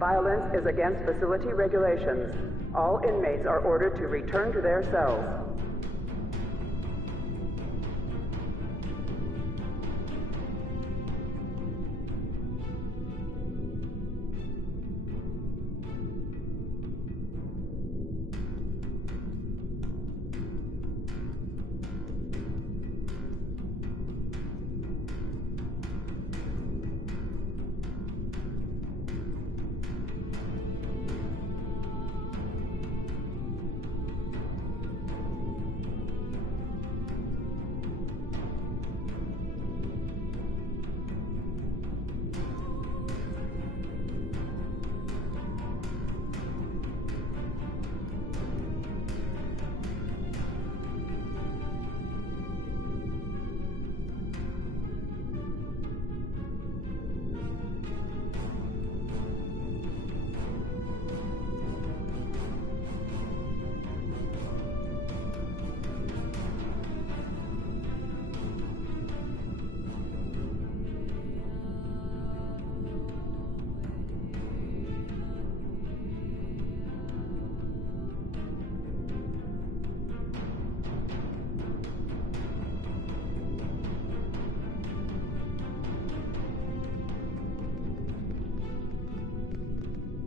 Violence is against facility regulations. All inmates are ordered to return to their cells.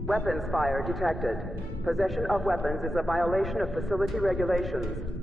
Weapons fire detected. Possession of weapons is a violation of facility regulations.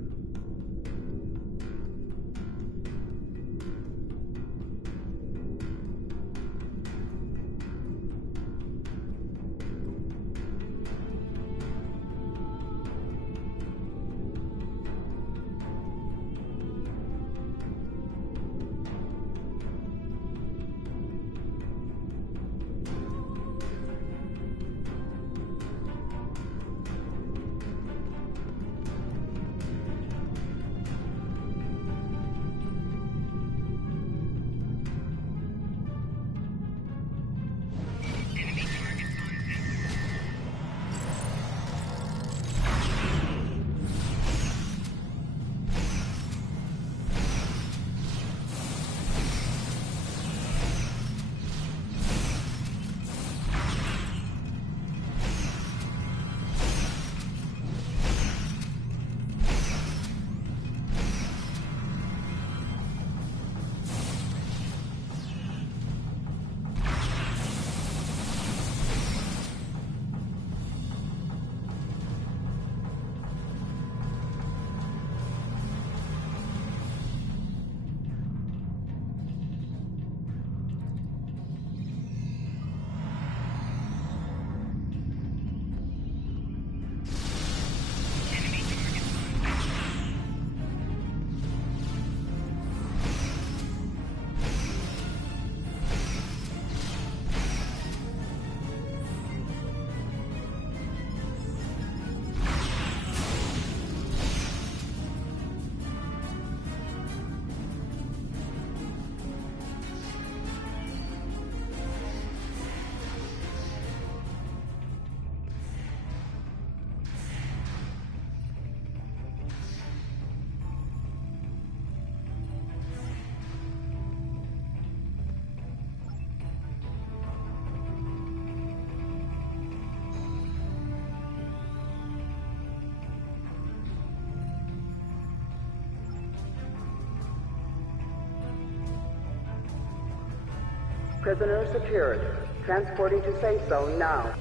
Prisoner secured. Transporting to safe zone now.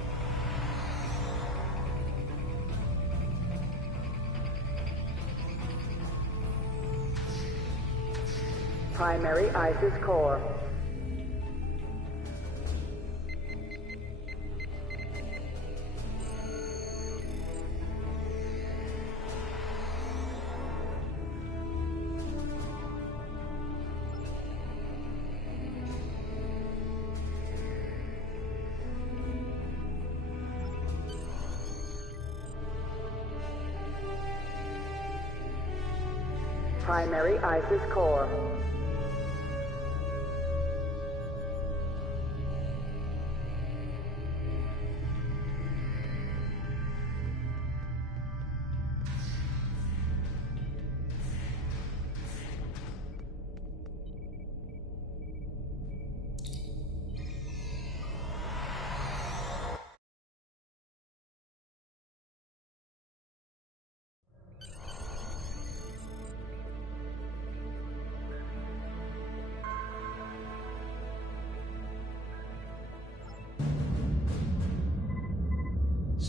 Primary ISIS core. Primary ISIS core.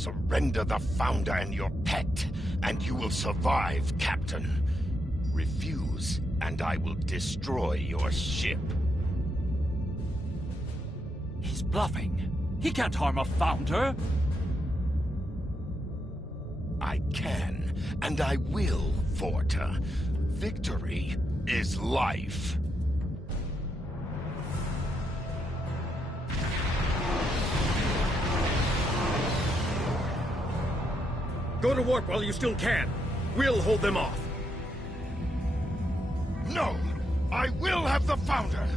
Surrender the Founder and your pet, and you will survive, Captain. Refuse, and I will destroy your ship. He's bluffing. He can't harm a Founder. I can, and I will, Vorta. Victory is life. Go to warp while you still can. We'll hold them off. No! I will have the Founder!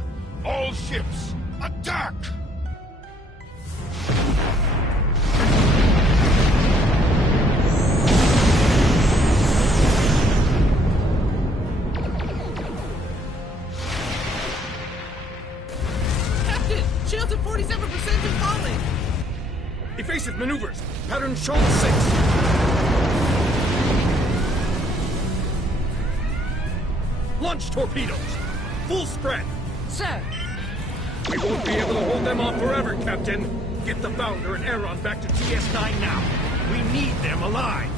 All ships, attack! Captain! Shields at 47% and falling! Evasive maneuvers! Pattern shown 6! Launch torpedoes! Full spread! Sir! We won't be able to hold them off forever, Captain! Get the Founder and Aeron back to TS9 now! We need them alive!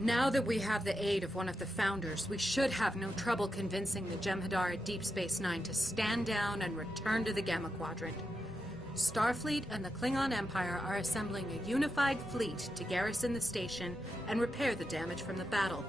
Now that we have the aid of one of the Founders, we should have no trouble convincing the Jem'Hadar at Deep Space Nine to stand down and return to the Gamma Quadrant. Starfleet and the Klingon Empire are assembling a unified fleet to garrison the station and repair the damage from the battle.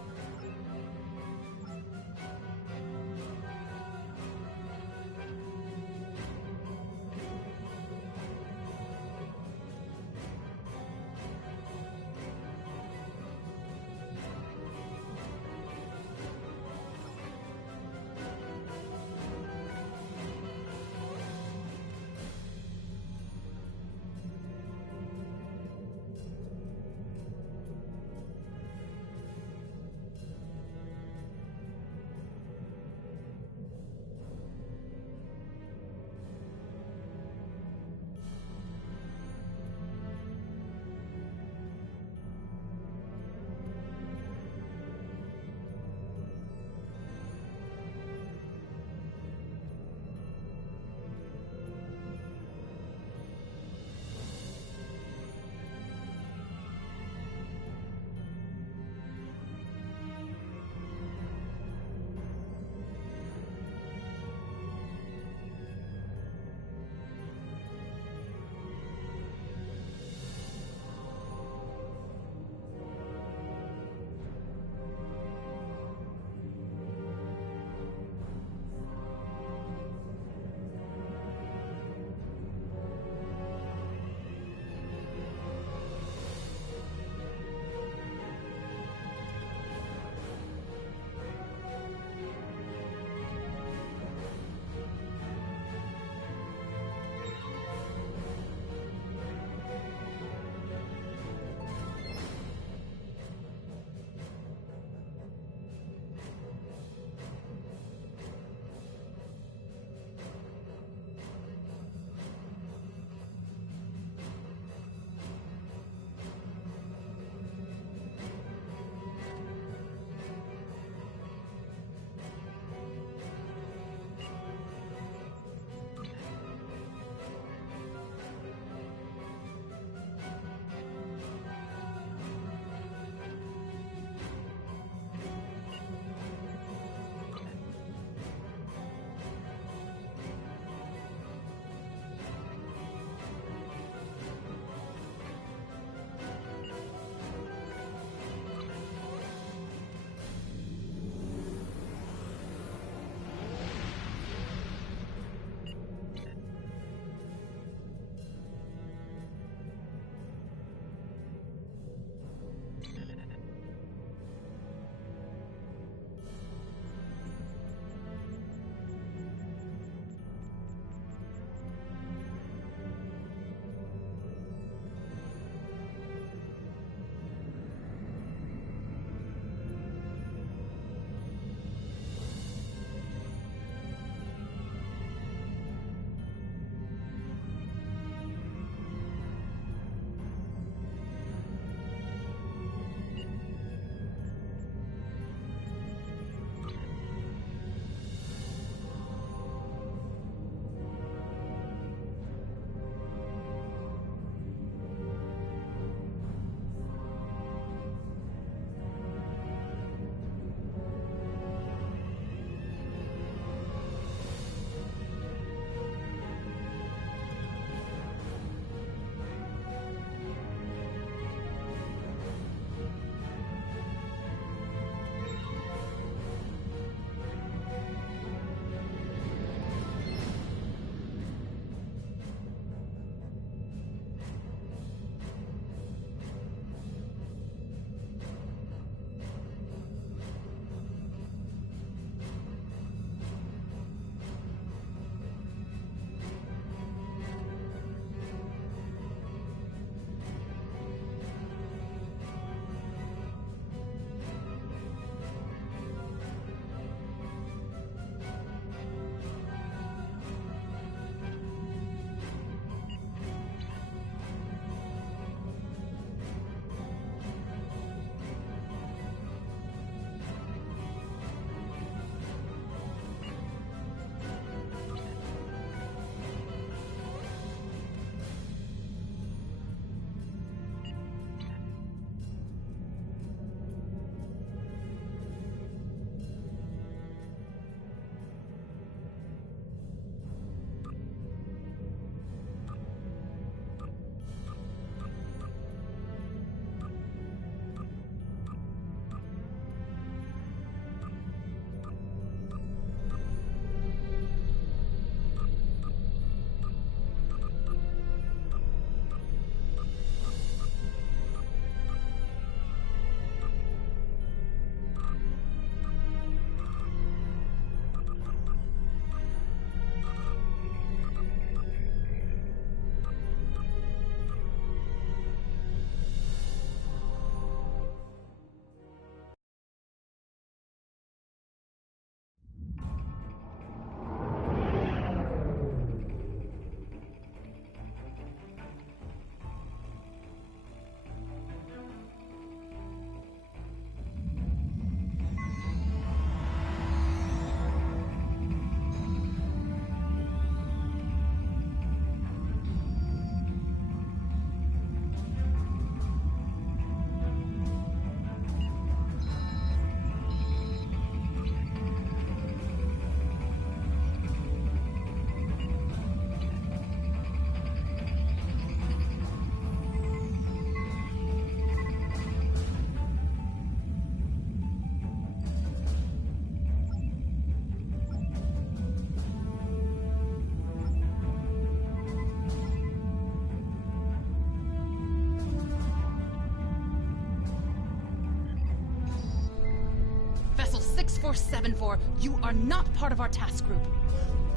7474, you are not part of our task group.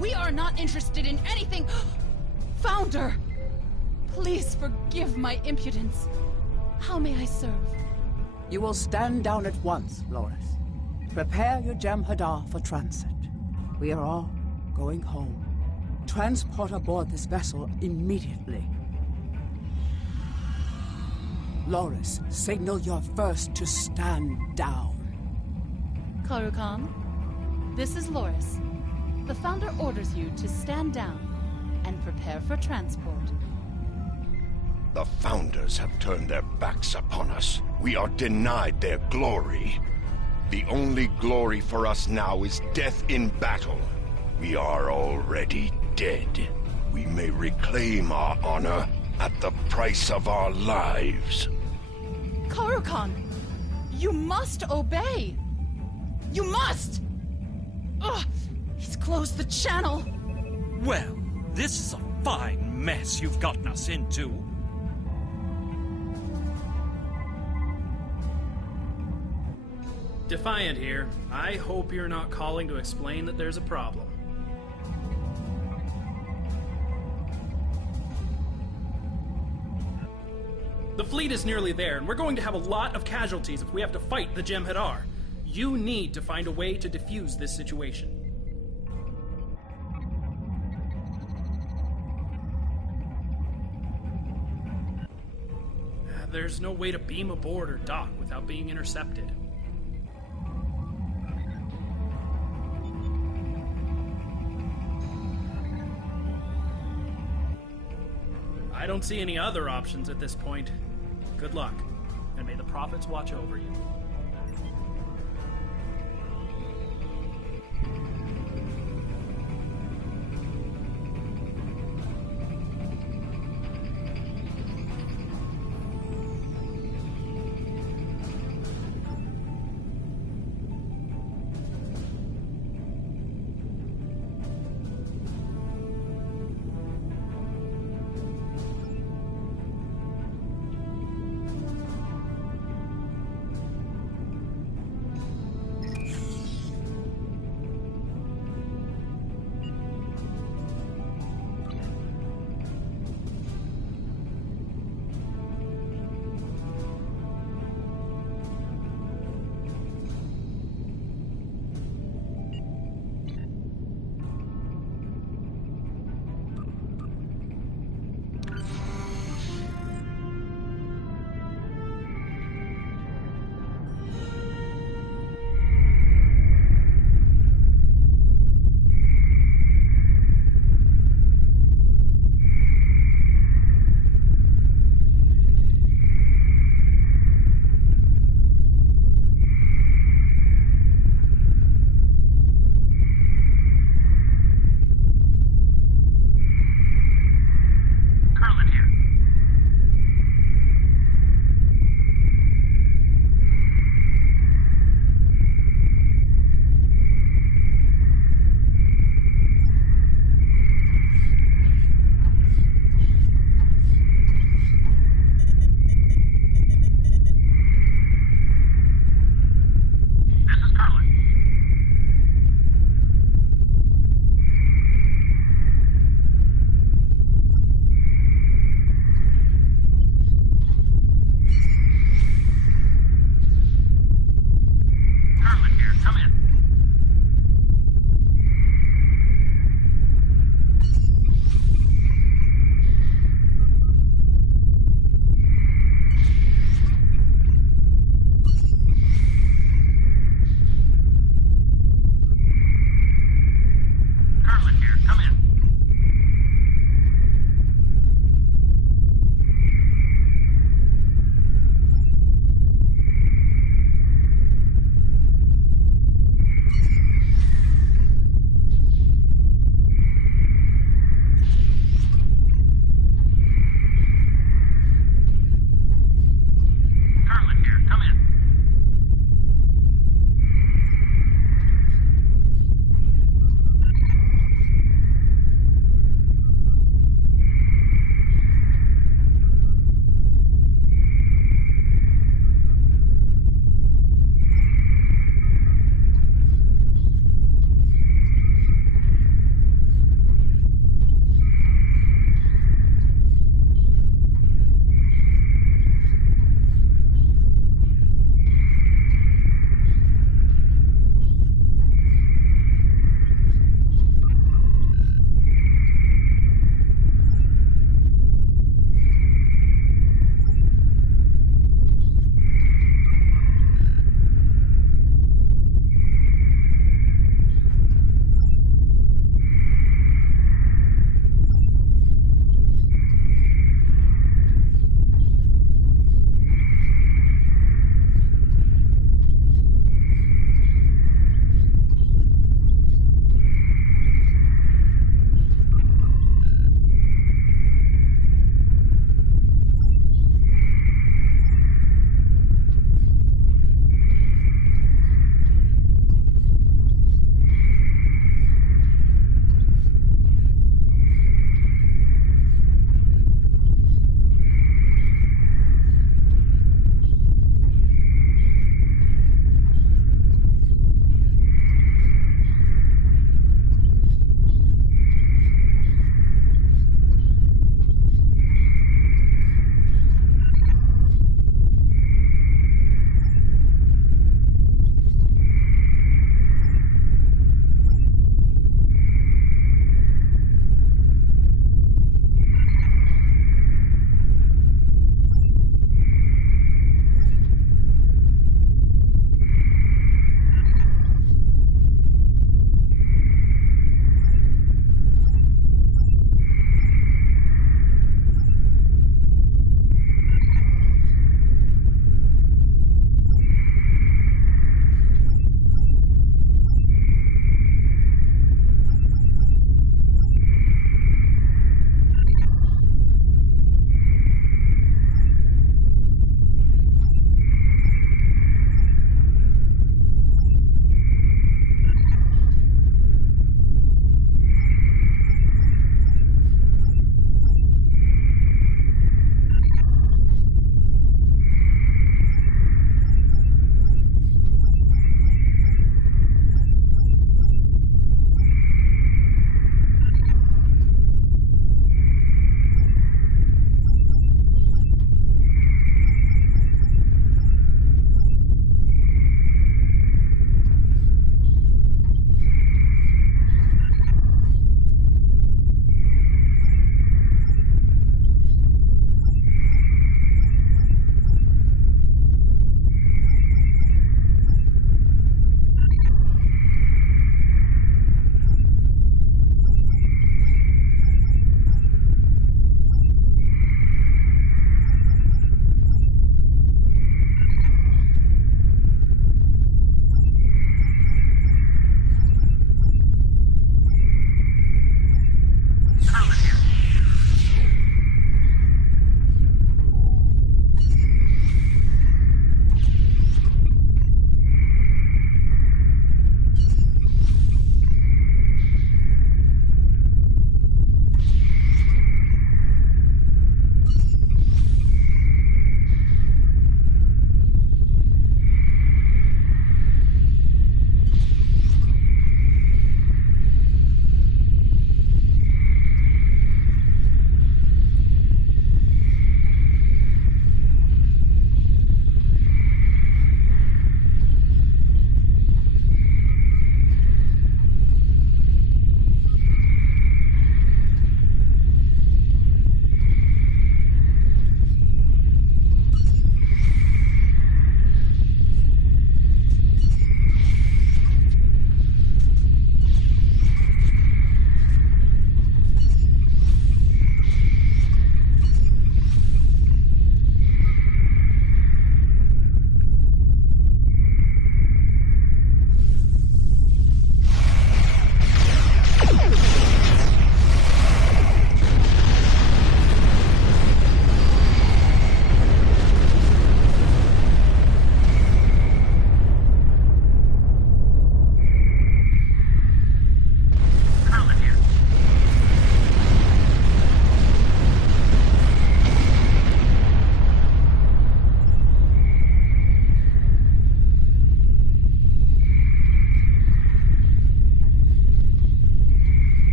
We are not interested in anything... Founder! Please forgive my impudence. How may I serve? You will stand down at once, Loris. Prepare your Jem'Hadar for transit. We are all going home. Transport aboard this vessel immediately. Loris, signal your first to stand down. Karukan, this is Loris. The Founder orders you to stand down and prepare for transport. The Founders have turned their backs upon us. We are denied their glory. The only glory for us now is death in battle. We are already dead. We may reclaim our honor at the price of our lives. Karukan, you must obey. You must! Ugh, he's closed the channel. Well, this is a fine mess you've gotten us into. Defiant here. I hope you're not calling to explain that there's a problem. The fleet is nearly there, and we're going to have a lot of casualties if we have to fight the Jem'Hadar. You need to find a way to defuse this situation. There's no way to beam aboard or dock without being intercepted. I don't see any other options at this point. Good luck, and may the prophets watch over you.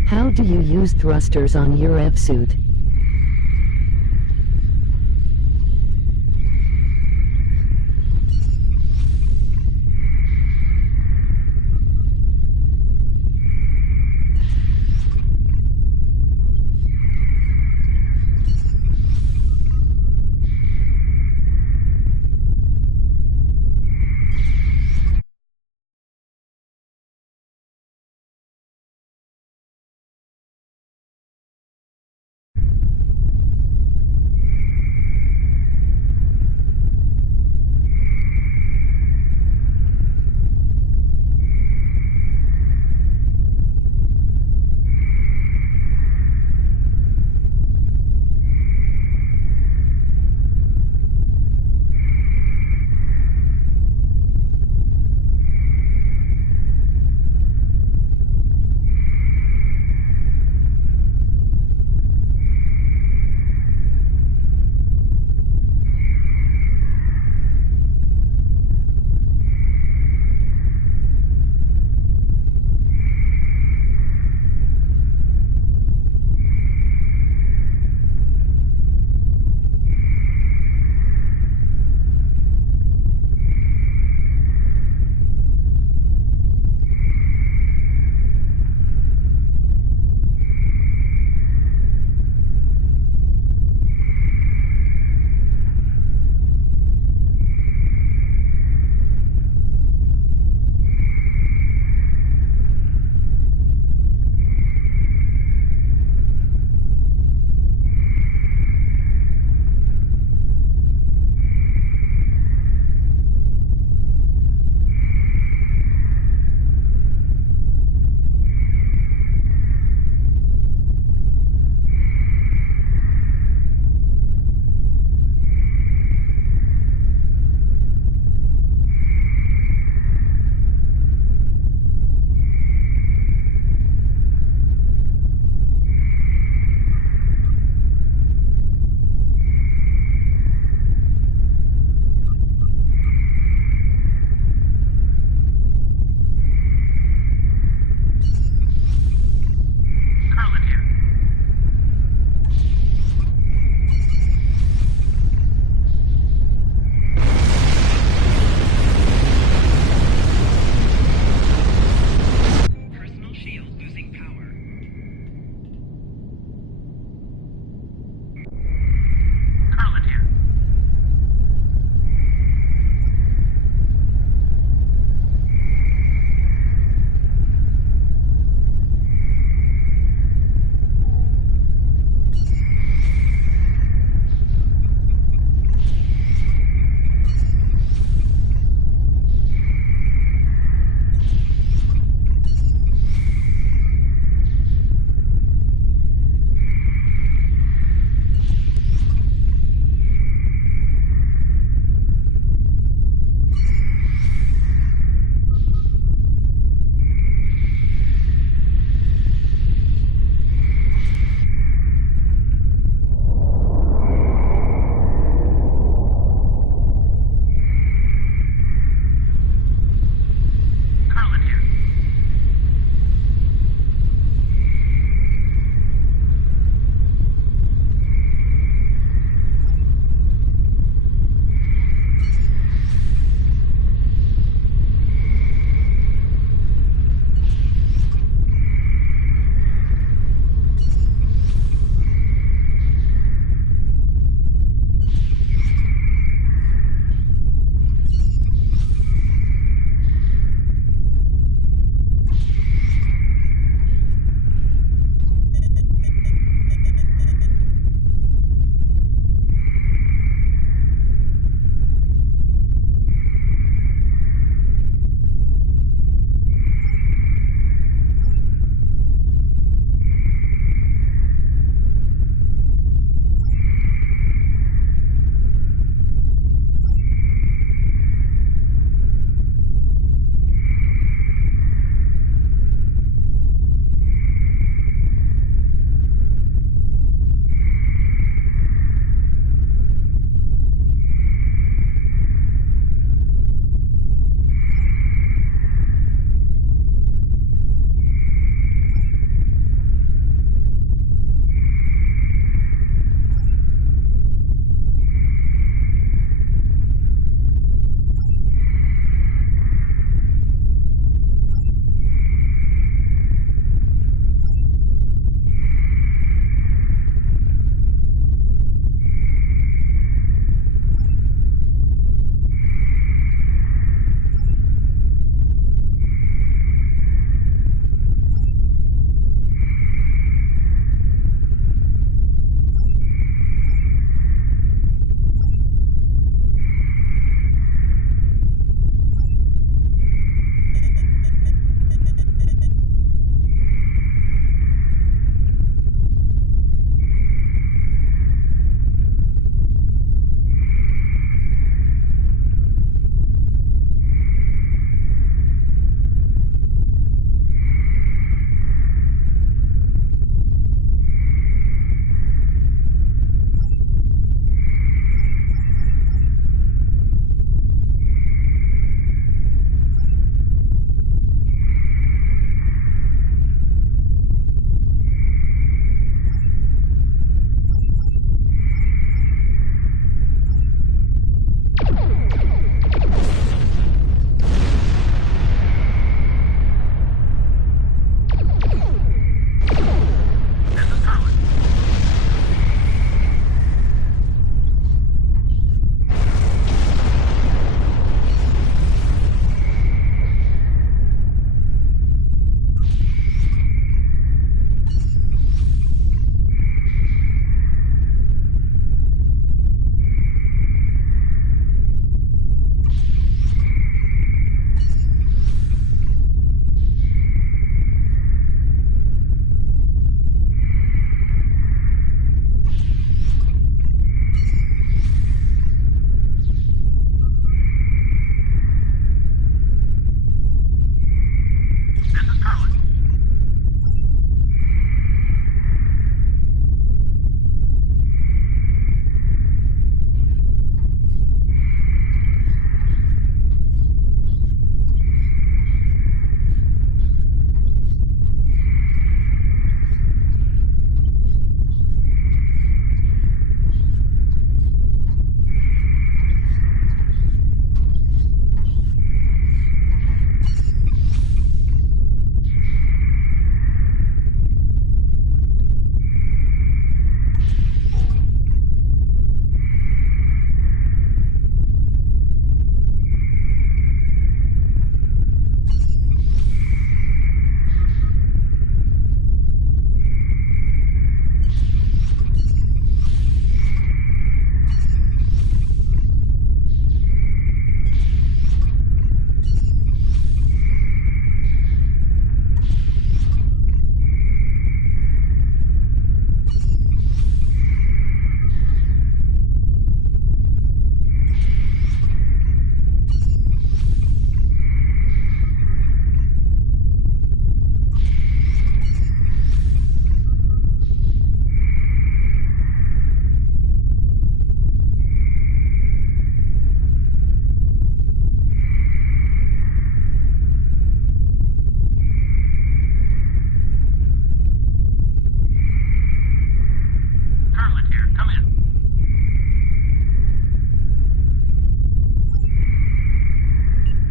How do you use thrusters on your EV suit?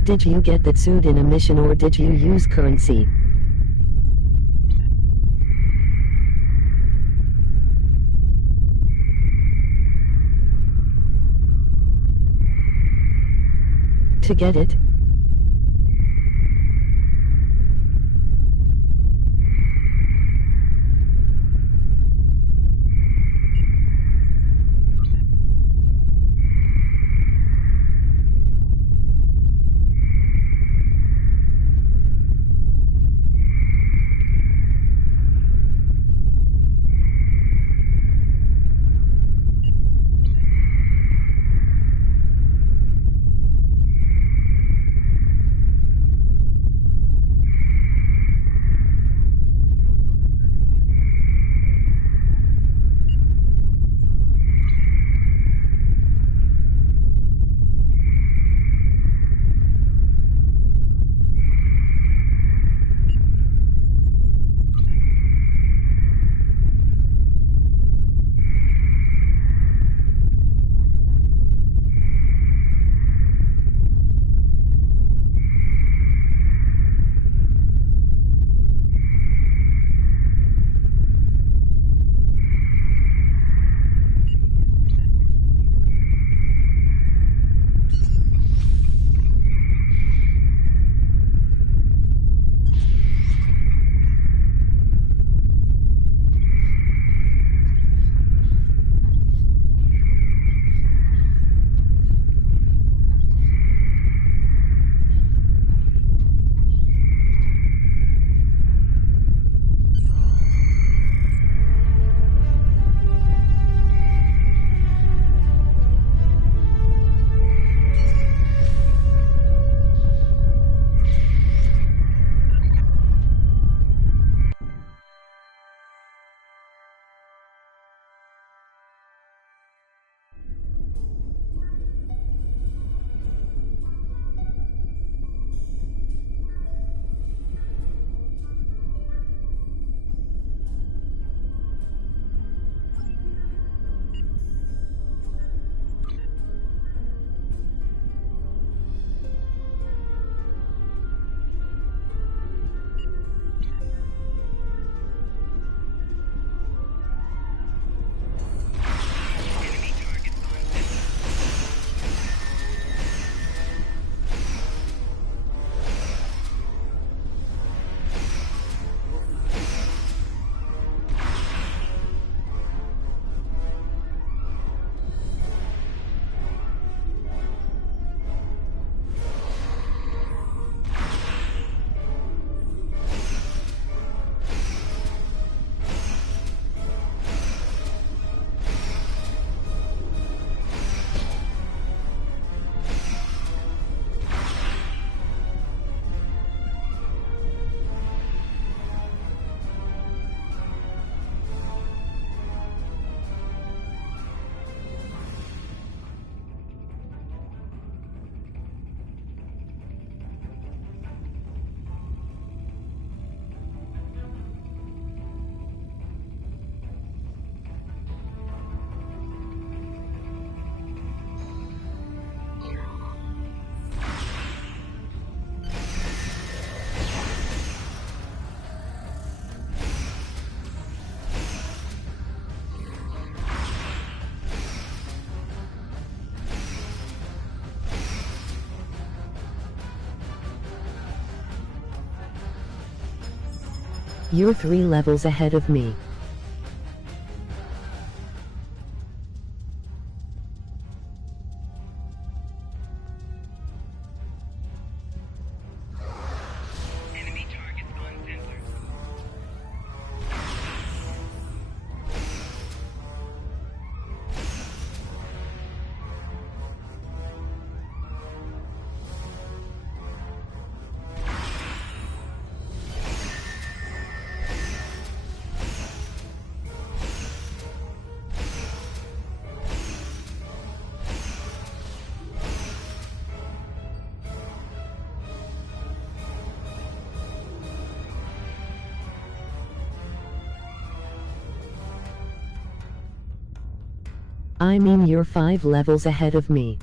Did you get that suit in a mission or did you use currency? To get it? You're 3 levels ahead of me. I mean you're 5 levels ahead of me.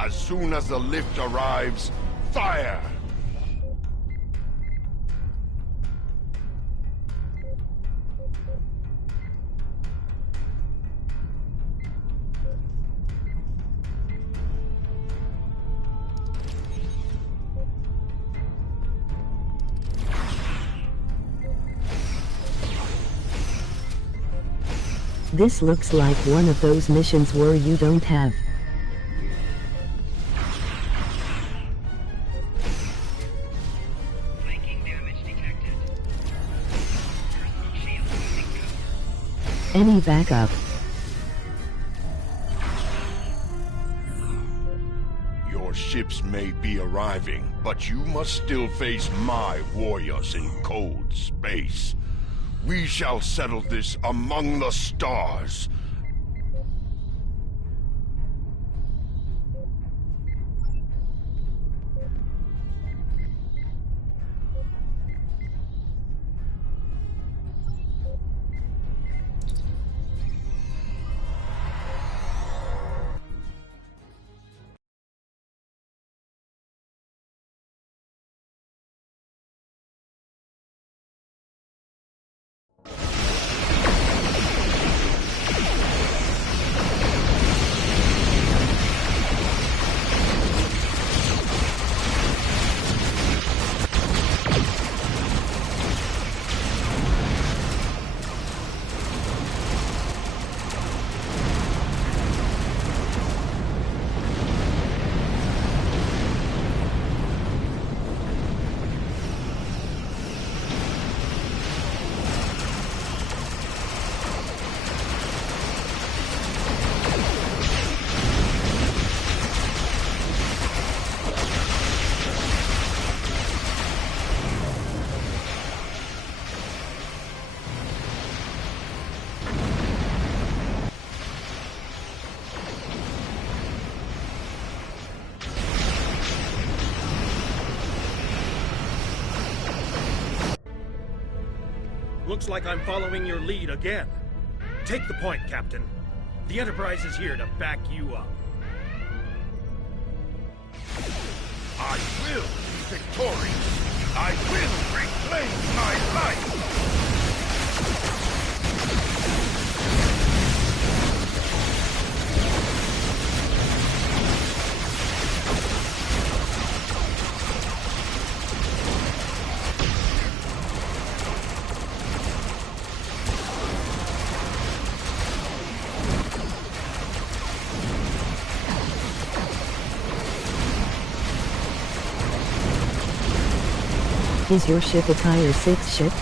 As soon as the lift arrives, fire! This looks like one of those missions where you don't have any backup. Your ships may be arriving, but you must still face my warriors in cold space. We shall settle this among the stars. Looks like I'm following your lead again. Take the point, Captain. The Enterprise is here to back you up. I will be victorious. I will reclaim my life. Is your ship a Tier 6 ship?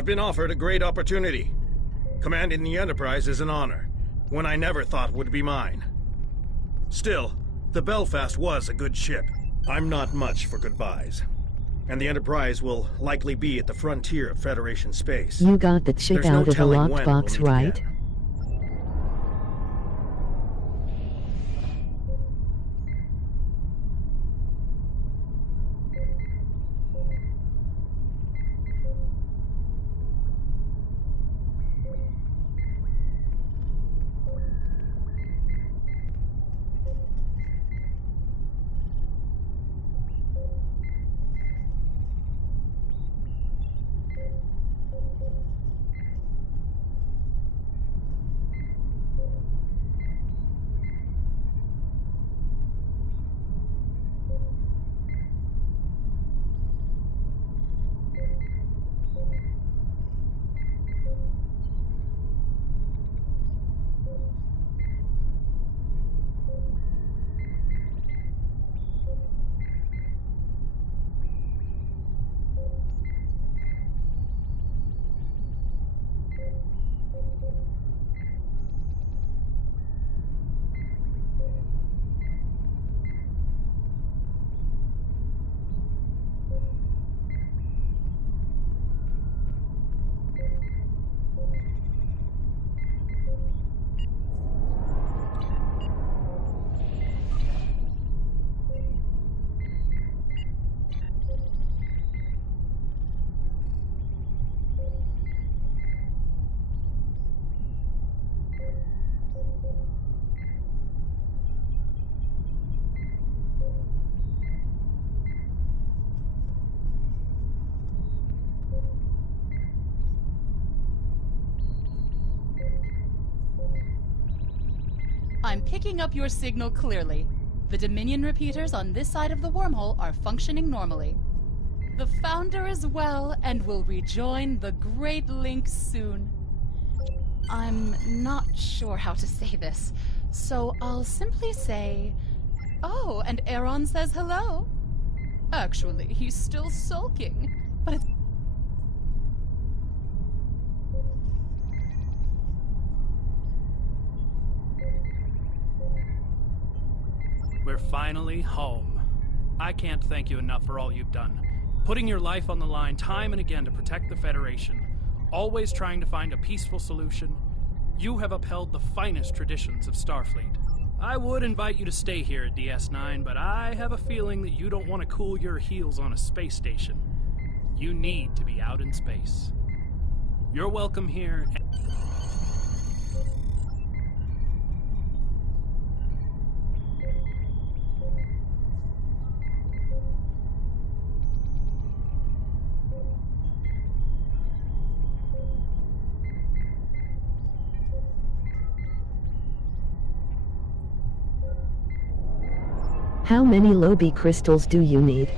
I've been offered a great opportunity. Commanding the Enterprise is an honor, one I never thought would be mine. Still, the Belfast was a good ship. I'm not much for goodbyes. And the Enterprise will likely be at the frontier of Federation space. You got the chip out of the lockbox, right? Again. I'm picking up your signal clearly. The Dominion repeaters on this side of the wormhole are functioning normally. The Founder is well and will rejoin the Great Link soon. I'm not sure how to say this, so I'll simply say... Oh, and Aaron says hello. Actually, he's still sulking, but it's... We're finally home. I can't thank you enough for all you've done. Putting your life on the line time and again to protect the Federation. Always trying to find a peaceful solution. You have upheld the finest traditions of Starfleet. I would invite you to stay here at DS9, but I have a feeling that you don't want to cool your heels on a space station. You need to be out in space. You're welcome here. How many LOBI crystals do you need?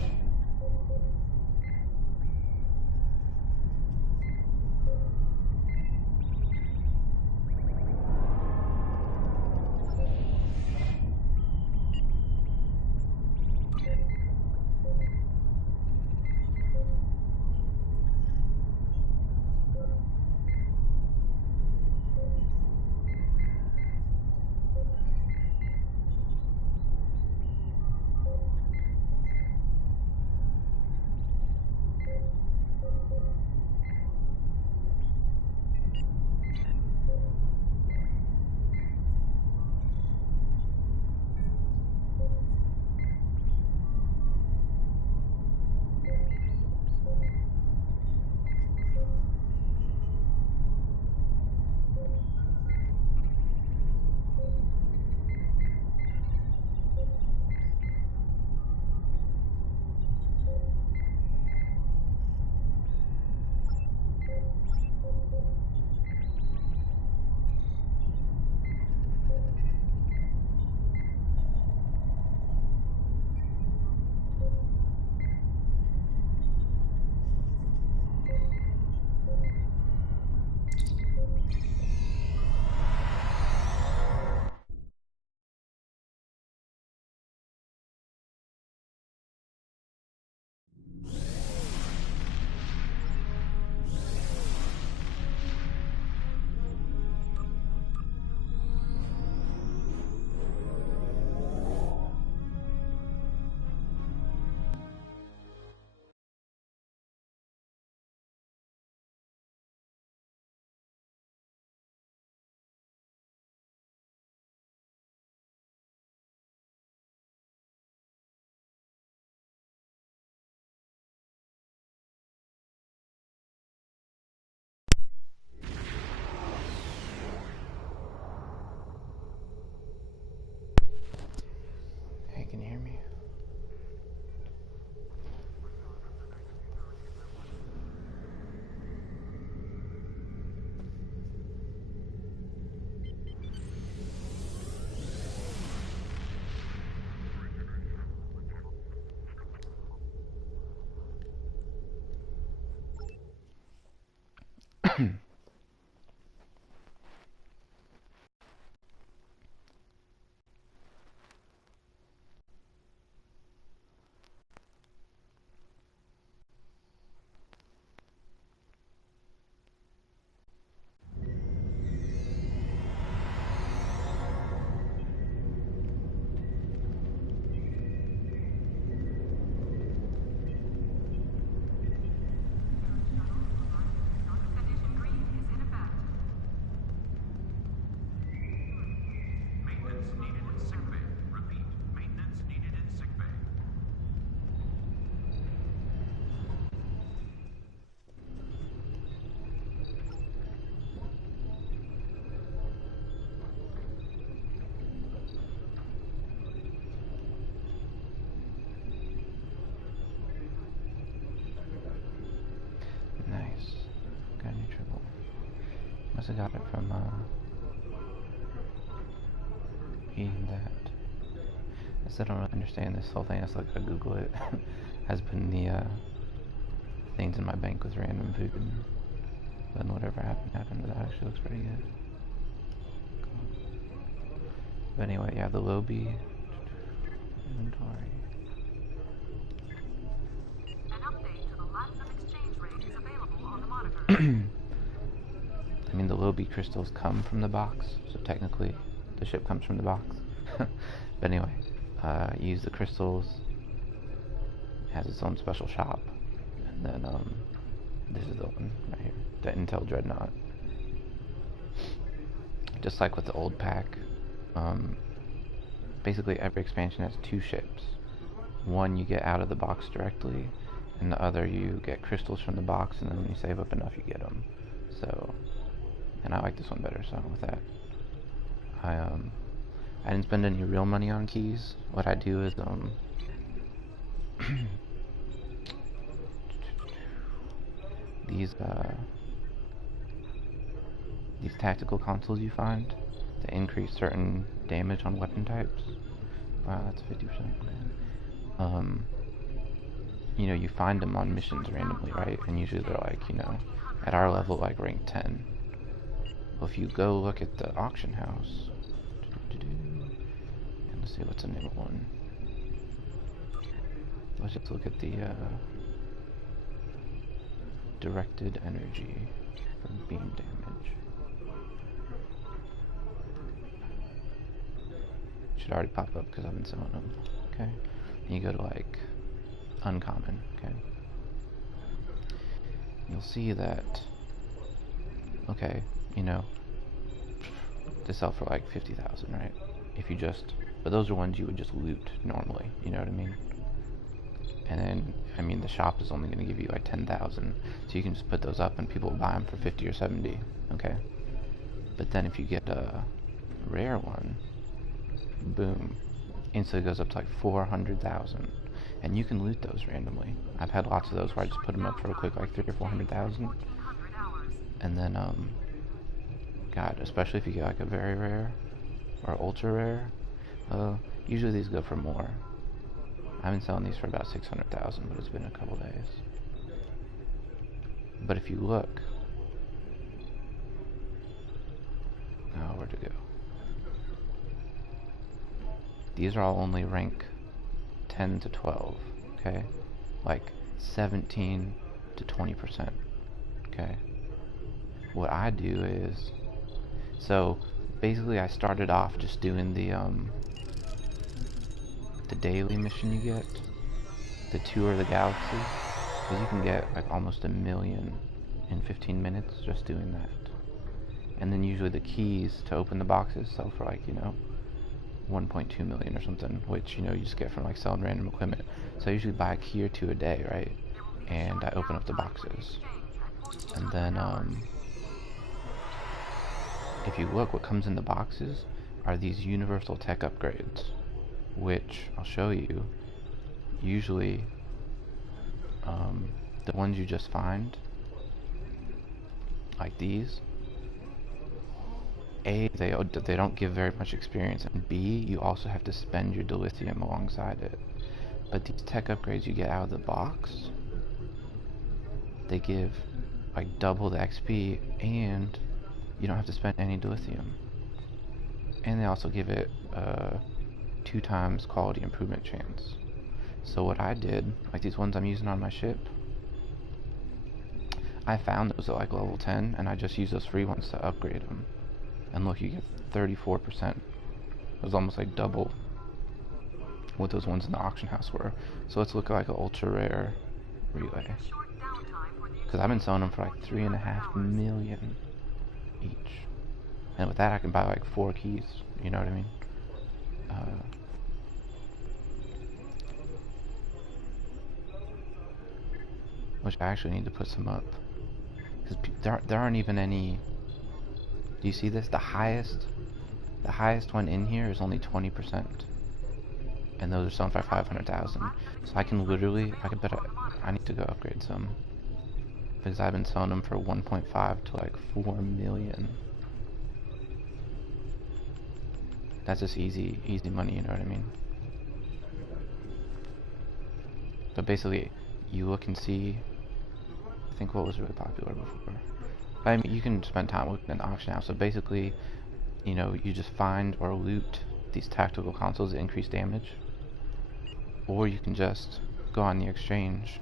Nice. Got new triple. Must have got it from eating that. I still don't really understand this whole thing. I still gotta Google it. Has been the things in my bank with random food, and then whatever happened. That actually looks pretty good. Cool. But anyway, yeah, the LOBI inventory. I mean, the LOBI crystals come from the box, so technically the ship comes from the box. But anyway, use the crystals. It has its own special shop. And then, this is the one right here, the Intel Dreadnaught. Just like with the old pack, basically every expansion has two ships. One you get out of the box directly, and the other you get crystals from the box, and then when you save up enough you get them. So, and I like this one better, so with that, I didn't spend any real money on keys. What I do is these tactical consoles you find to increase certain damage on weapon types. Wow, that's 50%. You know, you find them on missions randomly, right? And usually they're like, you know, at our level, like rank 10. Well, if you go look at the auction house, and let's see what's the name of one. Let's just look at the directed energy for beam damage. Should already pop up because I've been selling them. Okay, and you go to like uncommon. Okay, you'll see that. Okay, you know, they sell for like 50,000, right? If you just, but those are ones you would just loot normally. You know what I mean? And then, I mean, the shop is only going to give you like 10,000, so you can just put those up and people will buy them for 50 or 70. Okay, but then if you get a rare one, boom, instantly goes up to like 400,000, and you can loot those randomly. I've had lots of those where I just put them up for a quick like 300,000 or 400,000, and then God, especially if you get like a very rare or ultra rare, usually these go for more. I've been selling these for about 600,000, but it's been a couple days. But if you look, where'd it go? These are all only rank 10 to 12, okay? Like 17 to 20%, okay? What I do is, so basically I started off just doing the daily mission you get, the tour of the galaxy, because you can get like almost 1 million in 15 minutes just doing that. And then usually the keys to open the boxes sell for like, you know, 1.2 million or something, which, you know, you just get from like selling random equipment. So I usually buy a key or two a day, right? And I open up the boxes. And then if you look, what comes in the boxes are these universal tech upgrades, which I'll show you. Usually the ones you just find, like these, A, they don't give very much experience, and B, you also have to spend your dilithium alongside it. But these tech upgrades you get out of the box, they give like double the XP, and you don't have to spend any dilithium. And they also give it 2 times quality improvement chance. So what I did, like these ones I'm using on my ship, I found those at like level 10, and I just used those free ones to upgrade them. And look, you get 34%. It was almost like double what those ones in the auction house were. So let's look like an ultra rare relay. Because I've been selling them for like 3.5 million each. And with that I can buy like 4 keys, you know what I mean? Which I actually need to put some up. Because there aren't even any... Do you see this? The highest one in here is only 20%. And those are selling for 500,000. So I can literally, I need to go upgrade some. Because I've been selling them for 1.5 to like 4 million. That's just easy money, you know what I mean? So basically, you look and see, I think what was really popular before. I mean, you can spend time looking at the auction house. So basically, you know, you just find or loot these tactical consoles that increase damage. Or you can just go on the exchange,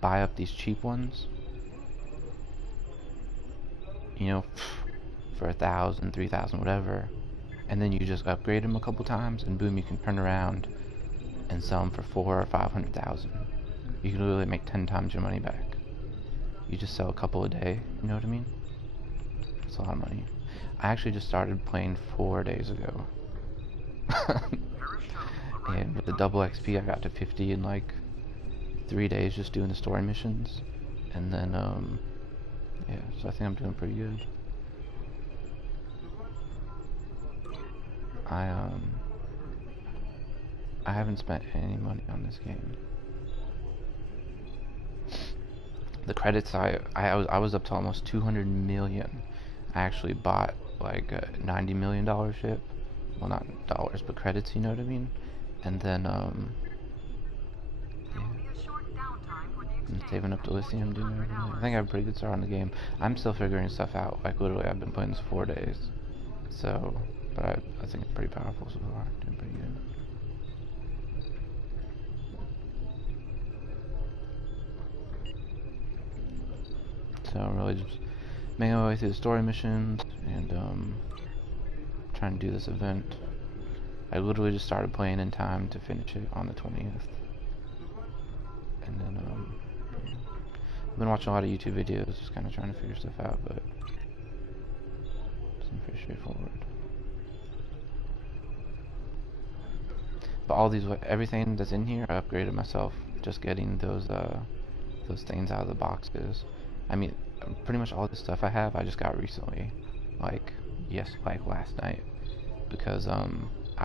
buy up these cheap ones, you know, for 1,000, 3,000, whatever, and then you just upgrade them a couple times, and boom, you can turn around and sell them for 400,000 or 500,000. You can literally make 10 times your money back. You just sell a couple a day, you know what I mean? That's a lot of money. I actually just started playing 4 days ago. And with the double XP I got to 50 in like 3 days just doing the story missions. And then, yeah, so I think I'm doing pretty good. I haven't spent any money on this game. The credits, I was up to almost 200 million. I actually bought like a $90 million ship. Well, not dollars, but credits, you know what I mean? And then, yeah. I'm saving up dilithium, doing everything. I think I have a pretty good start on the game. I'm still figuring stuff out. Like, literally, I've been playing this 4 days. So, but I think it's pretty powerful so far. Doing pretty good. So I'm really just making my way through the story missions and trying to do this event. I literally just started playing in time to finish it on the 20th. And then I've been watching a lot of YouTube videos, just kind of trying to figure stuff out, but it's pretty straightforward. But all these, everything that's in here, I upgraded myself. Just getting those things out of the boxes. I mean, pretty much all the stuff I have, I just got recently, like last night, because I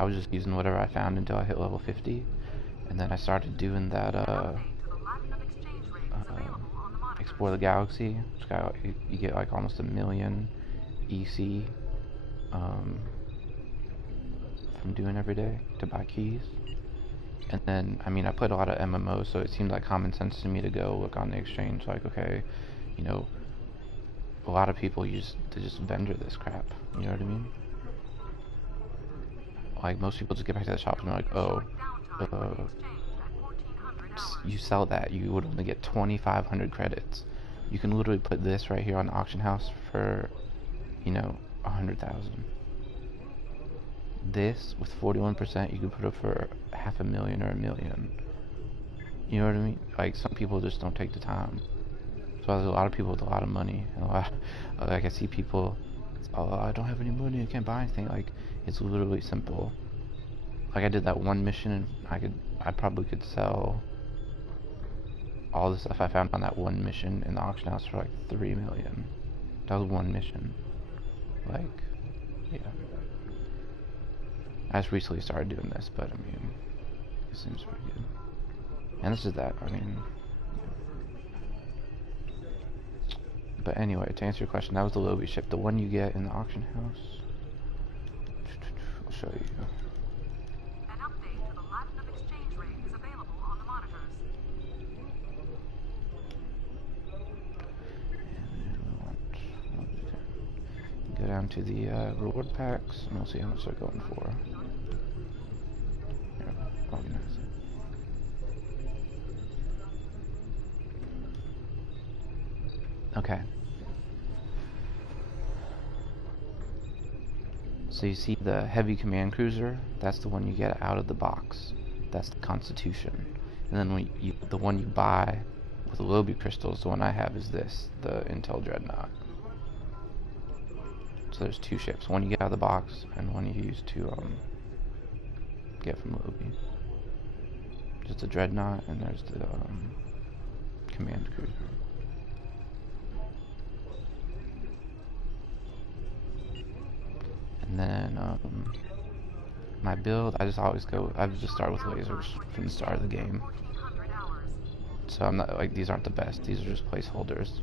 was just using whatever I found until I hit level 50, and then I started doing that Explore the Galaxy, which got, you get like almost 1 million EC from doing every day to buy keys. And then, I mean, I played a lot of MMOs, so it seemed like common sense to me to go look on the exchange, like, okay, you know, a lot of people use to just vendor this crap, you know what I mean? Like, most people just get back to the shop and they're like, oh, you sell that, you would only get 2,500 credits. You can literally put this right here on the auction house for, you know, 100,000. This, with 41%, you can put it for 500,000 or 1 million. You know what I mean? Like, some people just don't take the time. So there's a lot of people with a lot of money. And a lot, like, I see people, oh, I don't have any money, I can't buy anything. Like, it's literally simple. Like, I did that one mission, and I probably could sell all the stuff I found on that one mission in the auction house for like 3 million. That was one mission. Like, yeah. I just recently started doing this, but I mean, it seems pretty good. And this is that, I mean. Yeah. But anyway, to answer your question, that was the LOBI ship. The one you get in the auction house. I'll show you. An update to the Platinum Exchange rate is available on the monitors. down to the reward packs, and we'll see how much they're going for. Here, organize it. Okay. So you see the heavy command cruiser, that's the one you get out of the box. That's the Constitution. And then the one you buy with the LOBI crystals, the one I have is this, the Intel Dreadnaught. So there's two ships, one you get out of the box, and one you use to get from LOBI. There's the Dreadnaught, and there's the command cruiser. And then my build, I just start with lasers from the start of the game. So I'm not like, these aren't the best, these are just placeholders.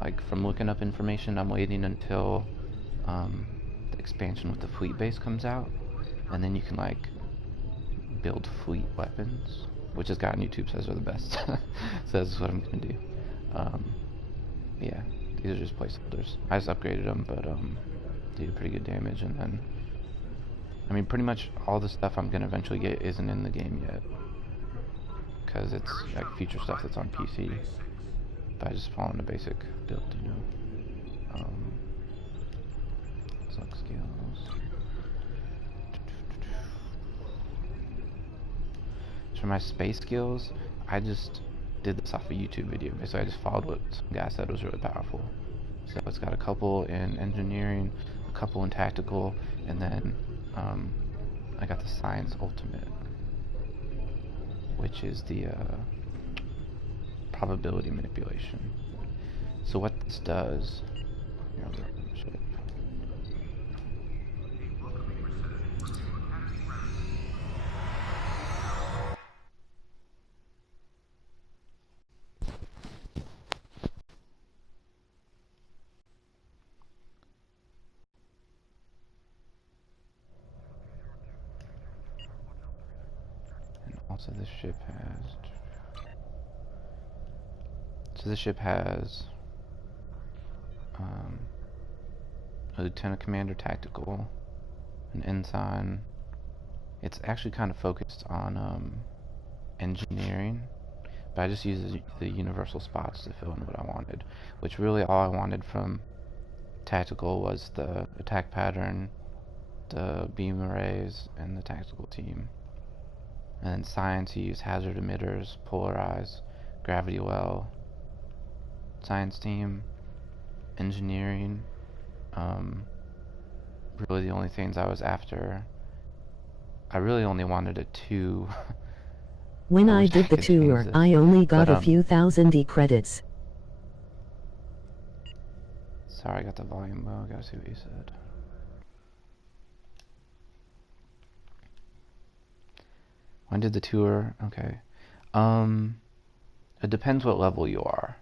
Like from looking up information, I'm waiting until the expansion with the fleet base comes out, and then you can like build fleet weapons, which this guy on YouTube says are the best. So that's what I'm gonna do. Yeah, these are just placeholders. I just upgraded them, but they do pretty good damage. And then, I mean, pretty much all the stuff I'm gonna eventually get isn't in the game yet, because it's like future stuff that's on PC. But I just follow the basic build, you know. Select skills. For my space skills, I just did this off a YouTube video. Basically, I just followed what some guy said was really powerful. So it's got a couple in engineering, a couple in tactical, and then I got the science ultimate, which is the probability manipulation. So what this does, here, I'll get the ship. And also this ship has, a lieutenant commander tactical, an ensign. It's actually kind of focused on engineering, but I just used the universal spots to fill in what I wanted, which really all I wanted from tactical was the attack pattern, the beam arrays, and the tactical team. And then science, you use hazard emitters, polarize, gravity well. Science team, engineering, really the only things I was after. I really only wanted a 2. When I did the tour, I only got a few thousand credits. Sorry, I got the volume low. I gotta see what you said. When did the tour? Okay. It depends what level you are.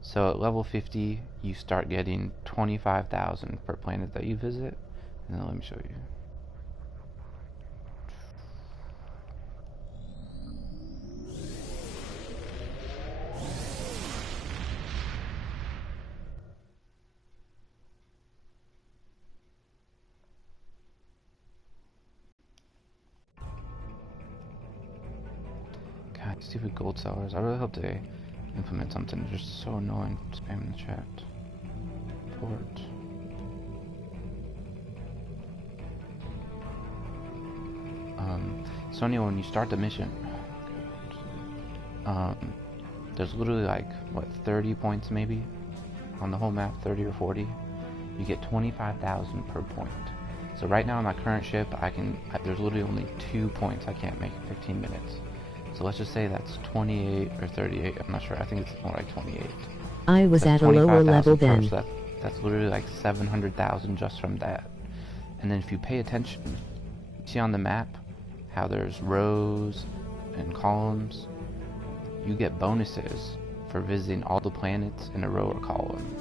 So at level 50, you start getting 25,000 per planet that you visit. And then let me show you. God, stupid gold sellers. I really hope they implement something. They're just so annoying spamming the chat. Port. So anyway, when you start the mission, there's literally like, what, 30 points maybe? On the whole map, 30 or 40. You get 25,000 per point. So right now on my current ship, there's literally only 2 points I can't make in 15 minutes. So let's just say that's 28 or 38, I'm not sure, I think it's more like 28. I was at a lower level then. So that's literally like 700,000 just from that. And then if you pay attention, you see on the map how there's rows and columns. You get bonuses for visiting all the planets in a row or column.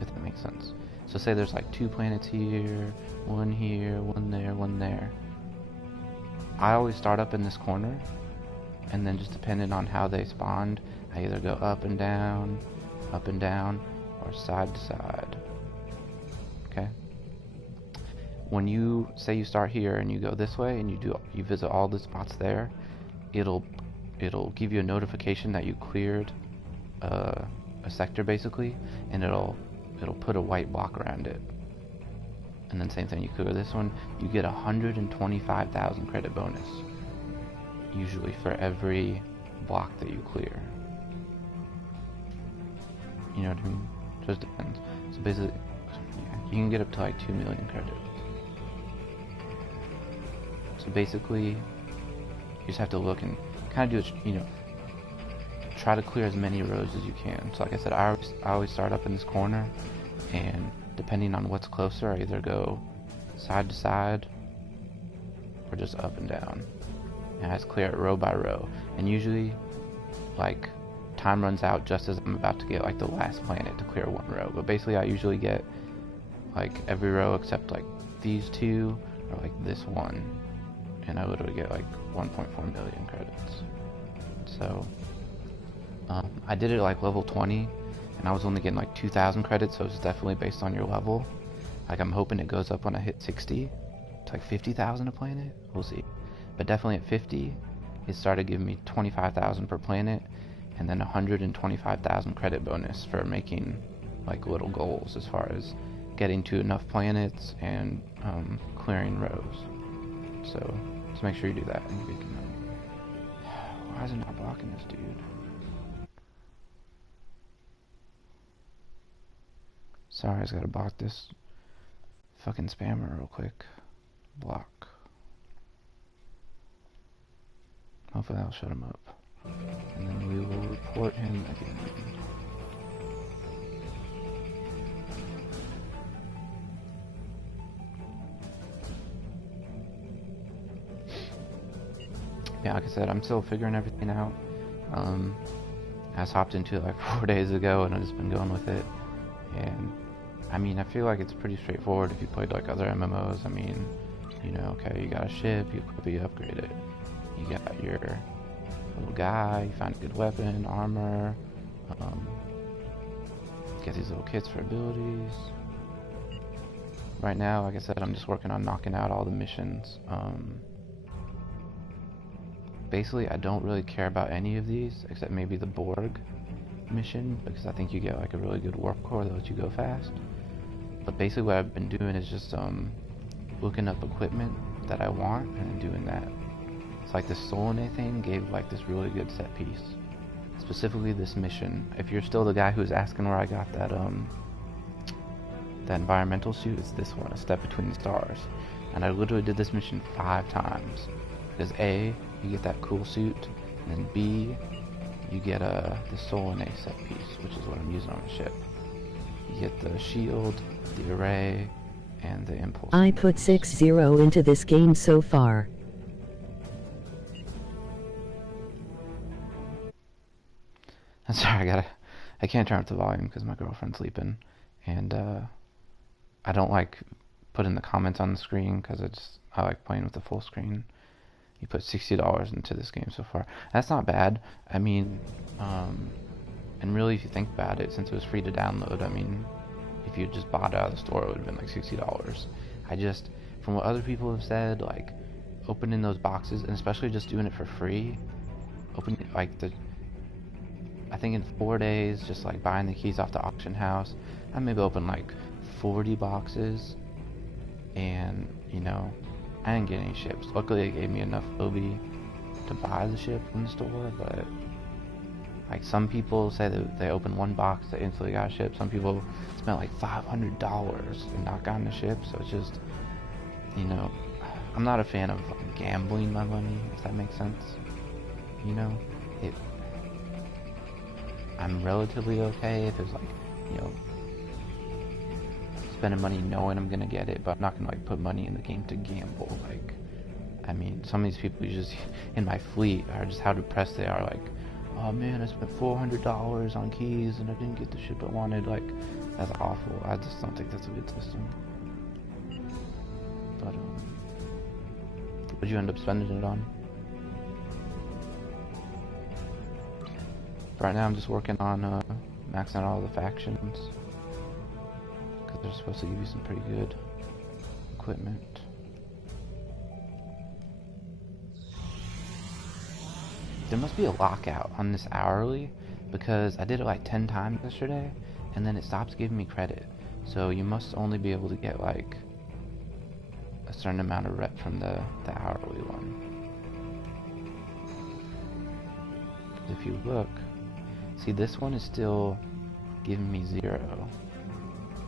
If that makes sense. So say there's like 2 planets here, one there, one there. I always start up in this corner, and then just depending on how they spawned, I either go up and down, or side to side. okay? When you say you start here and you go this way and you visit all the spots there, it'll give you a notification that you cleared a sector basically, and it'll put a white block around it. And then same thing, you clear this one, you get 125,000 credit bonus, usually for every block that you clear. You know what I mean? Just depends. So basically, yeah, you can get up to like 2 million credit. So basically, you just have to look and kind of do it, you know, try to clear as many rows as you can. So like I said, I always start up in this corner, and depending on what's closer, I either go side to side or just up and down. And I just clear it row by row. And usually, like, time runs out just as I'm about to get like the last planet to clear one row. But basically, I usually get like every row except like these two or like this one, and I literally get like 1.4 million credits. So I did it like level 20, and I was only getting like 2,000 credits, so it's definitely based on your level. Like, I'm hoping it goes up when I hit 60 to like 50,000 a planet. We'll see. But definitely at 50, it started giving me 25,000 per planet, and then 125,000 credit bonus for making like little goals as far as getting to enough planets and clearing rows. So just make sure you do that and you can. Why is it not blocking this dude? Sorry, I just gotta block this fucking spammer real quick. Block. Hopefully that'll shut him up. And then we will report him again. Yeah, like I said, I'm still figuring everything out. I just hopped into it like 4 days ago, and I've just been going with it. And I mean, I feel like it's pretty straightforward if you played like other MMOs. I mean, you know, okay, you got a ship, you equip it, you upgrade it. You got your little guy, you find a good weapon, armor, get these little kits for abilities. Right now, like I said, I'm just working on knocking out all the missions. Basically, I don't really care about any of these, except maybe the Borg mission, because I think you get like a really good warp core that lets you go fast. But basically what I've been doing is just looking up equipment that I want and then doing that. It's like this Solene thing gave like this really good set piece. Specifically this mission. If you're still the guy who's asking where I got that that environmental suit, it's this one, A Step Between the Stars. And I literally did this mission 5 times. Because A, you get that cool suit, and then B, you get the Solene set piece, which is what I'm using on the ship. You get the shield, the array, and the impulse. I put 6-0 into this game so far. I'm sorry, I can't turn up the volume because my girlfriend's sleeping, and I don't like putting the comments on the screen because I like playing with the full screen. You put $60 into this game so far. That's not bad. I mean, and really, if you think about it, since it was free to download, I mean, if you just bought it out of the store, it would have been like $60. I just, from what other people have said, like, opening those boxes, and especially just doing it for free, opening, like, I think in 4 days, just like buying the keys off the auction house, I maybe opened like 40 boxes, and, you know, I didn't get any ships. Luckily, it gave me enough LOBI to buy the ship in the store, but like some people say that they opened one box, they instantly got a ship. Some people spent like $500 and not gotten a ship, so it's just, you know, I'm not a fan of like, gambling my money, if that makes sense. You know, I'm relatively okay if it's like, you know, spending money knowing I'm gonna get it, but I'm not gonna like put money in the game to gamble. Like, I mean, some of these people just in my fleet are just how depressed they are. Like, oh man, I spent $400 on keys and I didn't get the ship I wanted. Like, that's awful. I just don't think that's a good system. But what'd you end up spending it on? Right now I'm just working on maxing out all the factions. They're supposed to give you some pretty good equipment. There must be a lockout on this hourly, because I did it like 10 times yesterday, and then it stops giving me credit. So you must only be able to get like a certain amount of rep from the hourly one. If you look, see, this one is still giving me 0.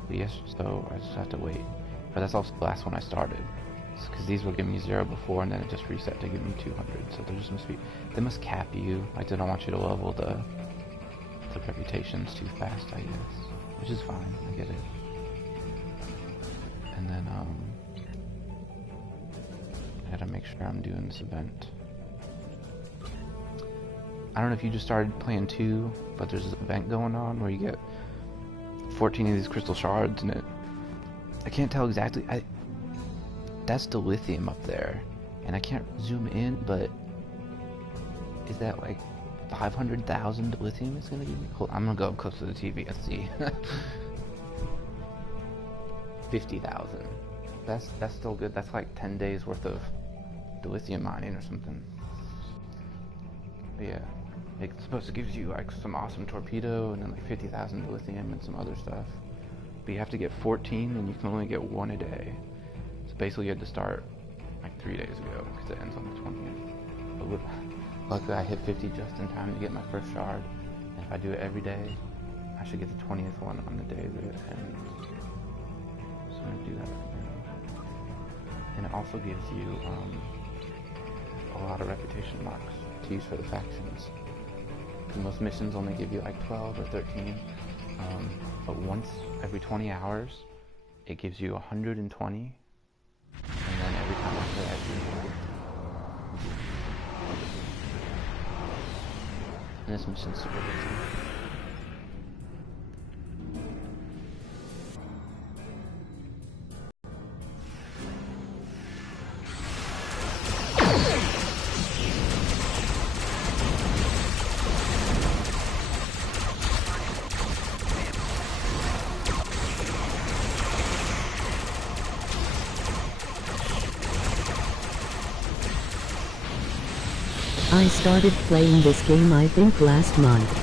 But yes, so I just have to wait. But that's also the last one I started, because these were giving me 0 before, and then it just reset to give me 200. So there just must be, they must cap you. Like, they don't want you to level the reputations too fast, I guess, which is fine. I get it. And then I gotta make sure I'm doing this event. I don't know if you just started playing 2, but there's this event going on where you get 14 of these crystal shards, and I can't tell exactly. That's the lithium up there, and I can't zoom in, but is that like 500,000 lithium it's gonna give me? Hold, I'm gonna go up close to the TV and see. 50,000. That's still good. That's like 10 days worth of lithium mining or something. But yeah, it's supposed to give you like some awesome torpedo and then like 50,000 lithium and some other stuff. But you have to get 14, and you can only get 1 a day. So basically you had to start like 3 days ago, because it ends on the 20th. But luckily I hit 50 just in time to get my first shard. And if I do it every day, I should get the 20th one on the day that it ends. So I'm gonna do that right now. And it also gives you a lot of reputation marks to use for the factions. Because most missions only give you like 12 or 13. But once every 20 hours, it gives you 120. And then every time after that, and this mission's super easy. I started playing this game I think last month.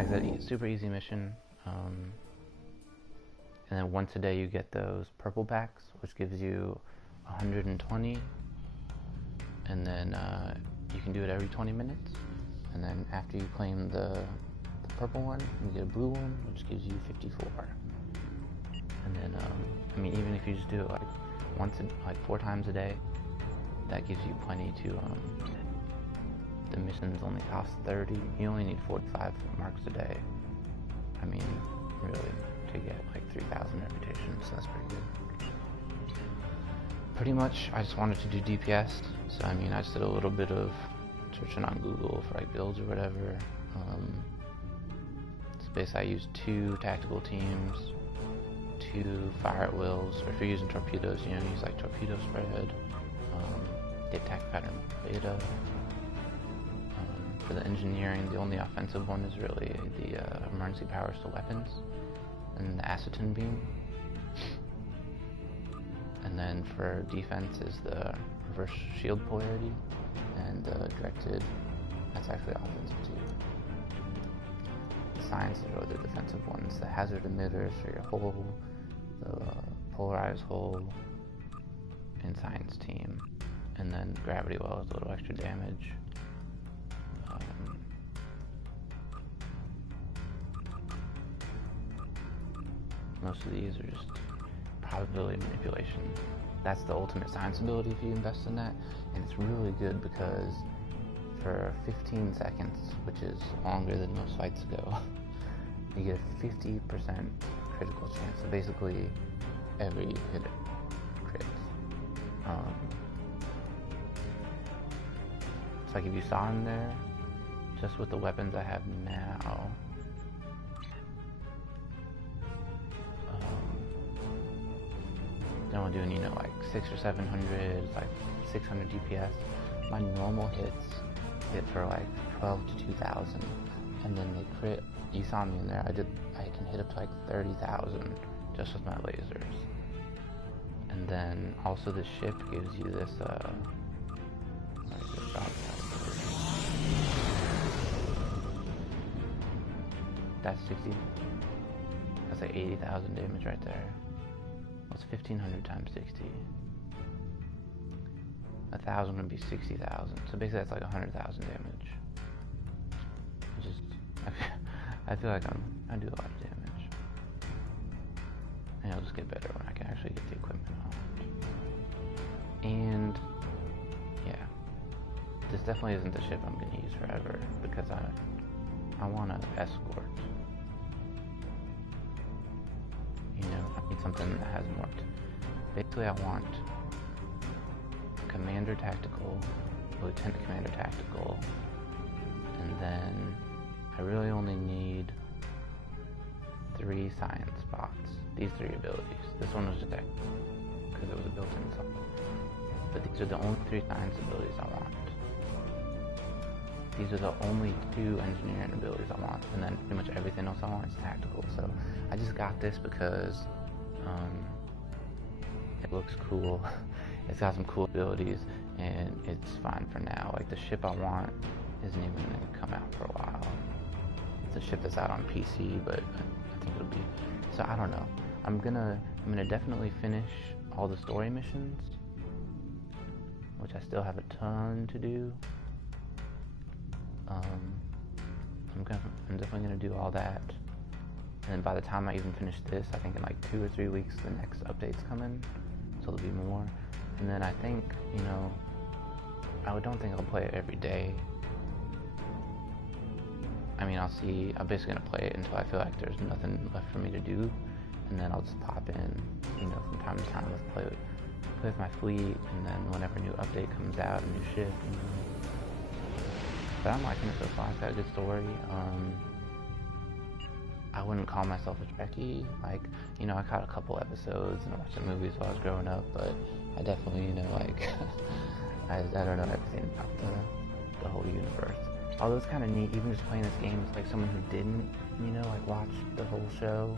like I said, super easy mission. And then once a day you get those purple packs, which gives you 120. And then you can do it every 20 minutes. And then after you claim the purple one, you get a blue one, which gives you 54. And then, I mean, even if you just do it like 4 times a day, that gives you plenty to, the missions only cost 30. You only need 45 marks a day. I mean, really, to get like 3,000 reputations, so that's pretty good. Pretty much, I just wanted to do DPS, so I mean, I just did a little bit of searching on Google for like builds or whatever. So basically I used 2 tactical teams, 2 fire at wills, or if you're using torpedoes, you know, use like torpedo spread, the attack pattern beta. For the engineering, the only offensive one is really the emergency powers to weapons and the acetine beam. And then for defense is the reverse shield polarity and directed, that's actually offensive too. The science is really the defensive ones, the hazard emitters for your hull, the polarized hull, and science team. And then gravity well is a little extra damage. Most of these are just probability manipulation. That's the ultimate science ability if you invest in that, and it's really good because for 15 seconds, which is longer than most fights go, you get a 50% critical chance. So basically, every hit crits. It's like if you saw in there, just with the weapons I have now, don't want to do any, you know, like 600 or 700, like 600 DPS. My normal hits hit for like 12 to 2,000, and then they crit. You saw me in there. I can hit up to like 30,000 just with my lasers. And then also the ship gives you this. That's 60. That's like 80,000 damage right there. What's 1,500 times 60? 1,000 would be 60,000. So basically that's like 100,000 damage. I feel like I do a lot of damage. And it'll just get better when I can actually get the equipment on. And yeah, this definitely isn't the ship I'm going to use forever because I want to escort. You know, I need something that has more. Basically, I want Commander Tactical, Lieutenant Commander Tactical, and then I really only need 3 science spots. These 3 abilities. This one was just because it was a built-in something. But these are the only 3 science abilities I want. These are the only 2 engineering abilities I want, and then pretty much everything else I want is tactical. So I just got this because it looks cool. It's got some cool abilities, and it's fine for now. Like the ship I want isn't even going to come out for a while. It's a ship that's out on PC, but I think it'll be. So I don't know. I'm gonna definitely finish all the story missions, which I still have a ton to do. I'm definitely gonna do all that, and then by the time I even finish this, I think in like 2 or 3 weeks the next update's coming, so there'll be more. And then I think, you know, I don't think I'll play it every day. I mean, I'll see. I'm basically gonna play it until I feel like there's nothing left for me to do, and then I'll just pop in, you know, from time to time, play with my fleet, and then whenever a new update comes out, a new ship, you know. But I'm liking it so far. It's got a good story. I wouldn't call myself a Trekkie. Like, you know, I caught a couple episodes and I watched the movies while I was growing up, but I definitely, you know, like, I don't know everything about the whole universe. Although it's kind of neat, even just playing this game, it's like someone who didn't, you know, like, watch the whole show.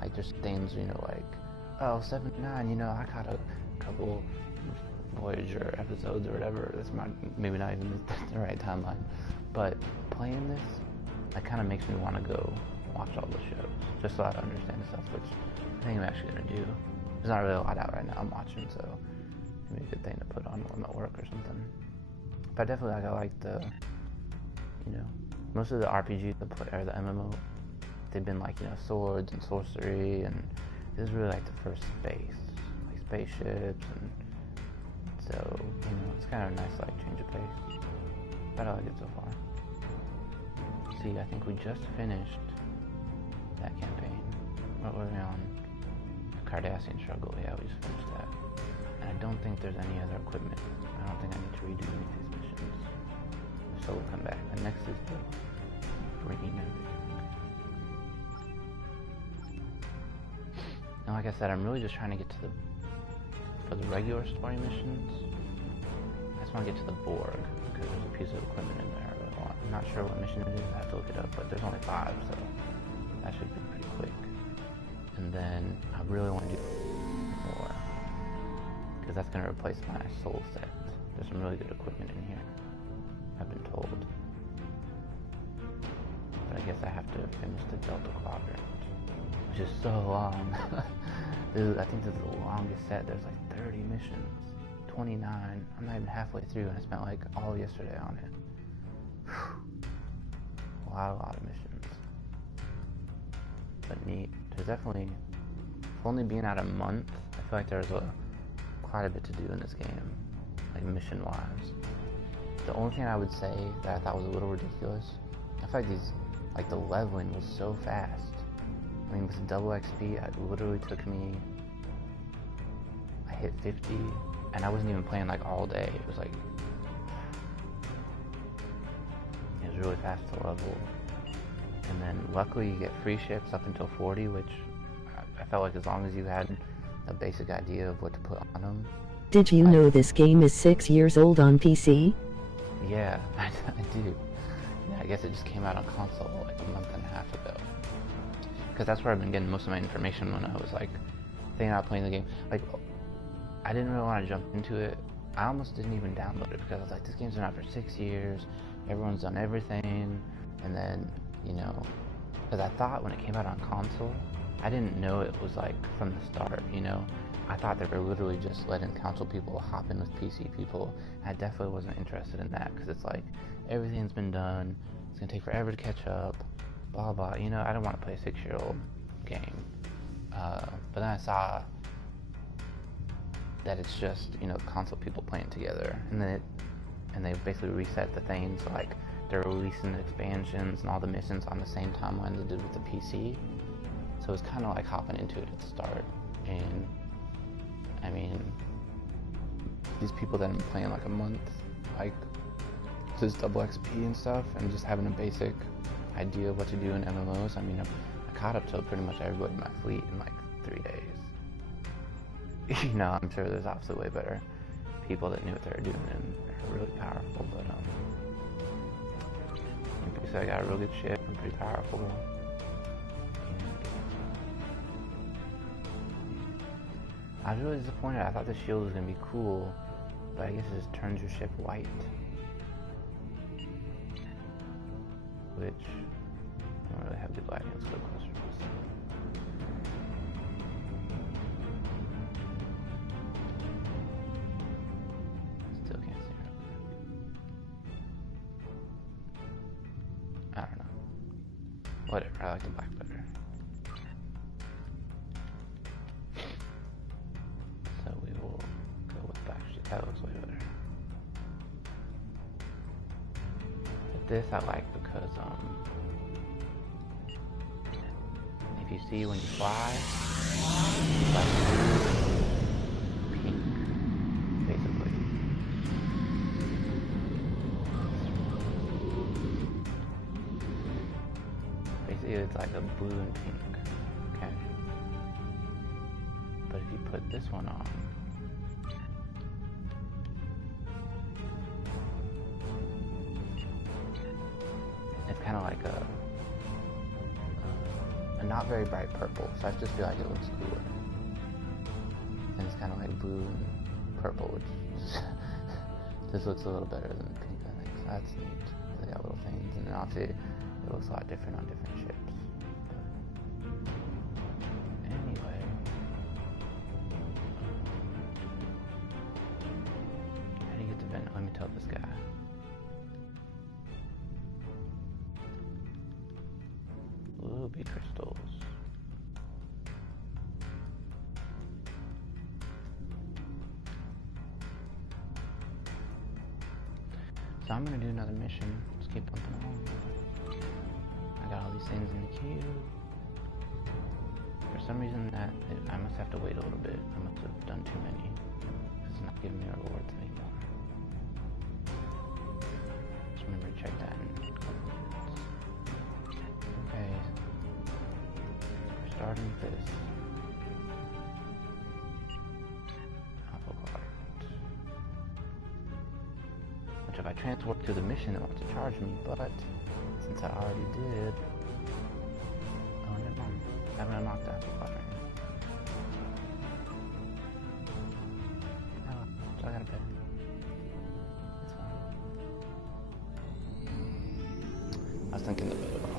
Like, there's things, you know, like, oh, 79, you know, I caught a couple Voyager episodes or whatever. That's maybe not even the right timeline. But playing this, that kind of makes me want to go watch all the shows, just so I understand stuff, which I think I'm actually going to do. There's not really a lot out right now I'm watching, so it'd be a good thing to put on while I'm at work or something. But definitely, like, I like the, you know, most of the RPGs that play, or the MMO, they've been like, you know, swords and sorcery, and this is really like the first space, like spaceships, and so, you know, it's kind of a nice, like, change of pace. But I like it so far. See, I think we just finished that campaign. What were we on? Cardassian Struggle, yeah, we just finished that. And I don't think there's any other equipment. I don't think I need to redo any of these missions. So we'll come back. And next is the bringing everything. And like I said, I'm really just trying to get to the, for the regular story missions, I just want to get to the Borg, because there's a piece of equipment in there I really want. I'm not sure what mission it is, I have to look it up, but there's only 5, so that should be pretty quick. And then I really want to do more, because that's going to replace my soul set. There's some really good equipment in here, I've been told. But I guess I have to finish the Delta Quadrant, which is so long. I think this is the longest set. There's like 30 missions, 29. I'm not even halfway through, and I spent like all yesterday on it. Whew. A lot of missions. But neat. There's definitely, for only being out a month, I feel like there's quite a bit to do in this game, like mission-wise. The only thing I would say that I thought was a little ridiculous, I feel like like the leveling was so fast. I mean, with double XP, it literally took me, I hit 50, and I wasn't even playing like all day. It was like, it was really fast to level. And then luckily you get free ships up until 40, which I felt like as long as you had a basic idea of what to put on them. Did you know this game is 6 years old on PC? Yeah, I do. Yeah, I guess it just came out on console like a month and a half ago. Because that's where I've been getting most of my information when I was like thinking about playing the game. Like, I didn't really want to jump into it. I almost didn't even download it because I was like, this game's been out for 6 years. Everyone's done everything. And then, you know, because I thought when it came out on console, I didn't know it was like from the start, you know. I thought they were literally just letting console people hop in with PC people. I definitely wasn't interested in that because it's like, everything's been done. It's going to take forever to catch up. Blah blah, you know, I don't want to play a 6-year-old game. But then I saw that it's just, you know, console people playing together, and then they basically reset the thing, so like they're releasing the expansions and all the missions on the same timeline they did with the PC. So it's kind of like hopping into it at the start. And I mean, these people that have been playing like a month, like this double XP and stuff, and just having a basic idea of what to do in MMOs. I mean, I caught up to pretty much everybody in my fleet in like 3 days. You know, I'm sure there's obviously way better people that knew what they were doing and are really powerful, but so I got a real good ship and pretty powerful. And I was really disappointed. I thought the shield was gonna be cool, but I guess it just turns your ship white. Which I don't really have good lighting. Let's go closer to this. Still can't see her. I don't know. Whatever, I like the black better. So we will go with black. That looks way better. But this I like because if you see when you fly, it's like pink, basically. Basically, it's like a blue and pink, okay? But if you put this one on, it's kind of like a not very bright purple, so I just feel like it looks cooler. And it's kind of like blue and purple, which just looks a little better than pink, I think. So that's neat. They got little things, and then obviously It looks a lot different on different ships. But anyway. How do you get the vent? Let me tell this guy. LOBI crystals. So I'm gonna do another mission. Just keep bumping along. I got all these things in the queue. For some reason I must have to wait a little bit. I must have done too many. It's not giving me rewards anymore. Just remember to check that in a couple minutes. Okay. We're starting with this. If I transport to the mission, it wants to charge me, but since I already did, oh, never mind. I haven't unlocked that quadrant yet. Oh, so I gotta pay. That's fine. I was thinking the bit about it.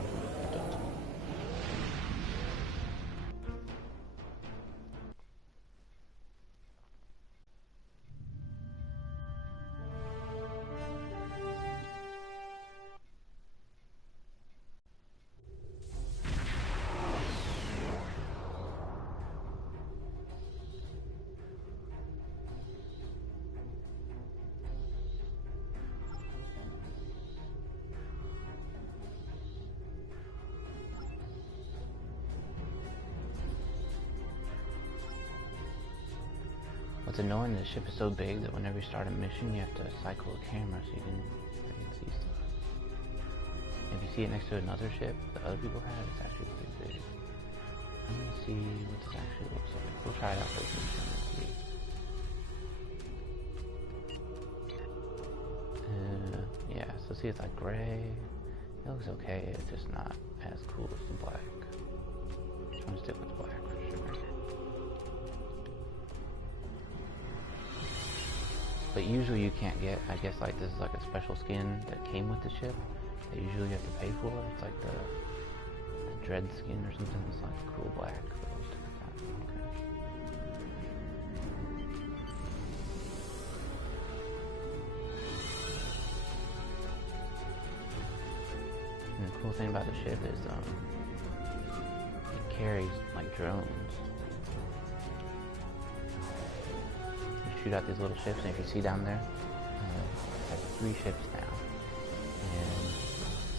What's annoying, the ship is so big that whenever you start a mission, you have to cycle a camera so you can see stuff. If you see it next to another ship that other people have, it's actually pretty big. I'm gonna see what this actually looks like. We'll try it out for this mission and see. Yeah, so see it's like gray. It looks okay, it's just not as cool as the black. I'm gonna stick with black for sure. But usually you can't get, I guess like this is like a special skin that came with the ship that usually you have to pay for. It's like the Dread skin or something. It's like cool black. And the cool thing about the ship is it carries like drones. Shoot out these little ships, and if you see down there, I have 3 ships now, and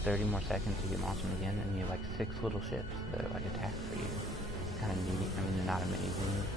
30 more seconds you can launch them again, and you have like 6 little ships that like attack for you. It's kind of neat. I mean, they're not amazing.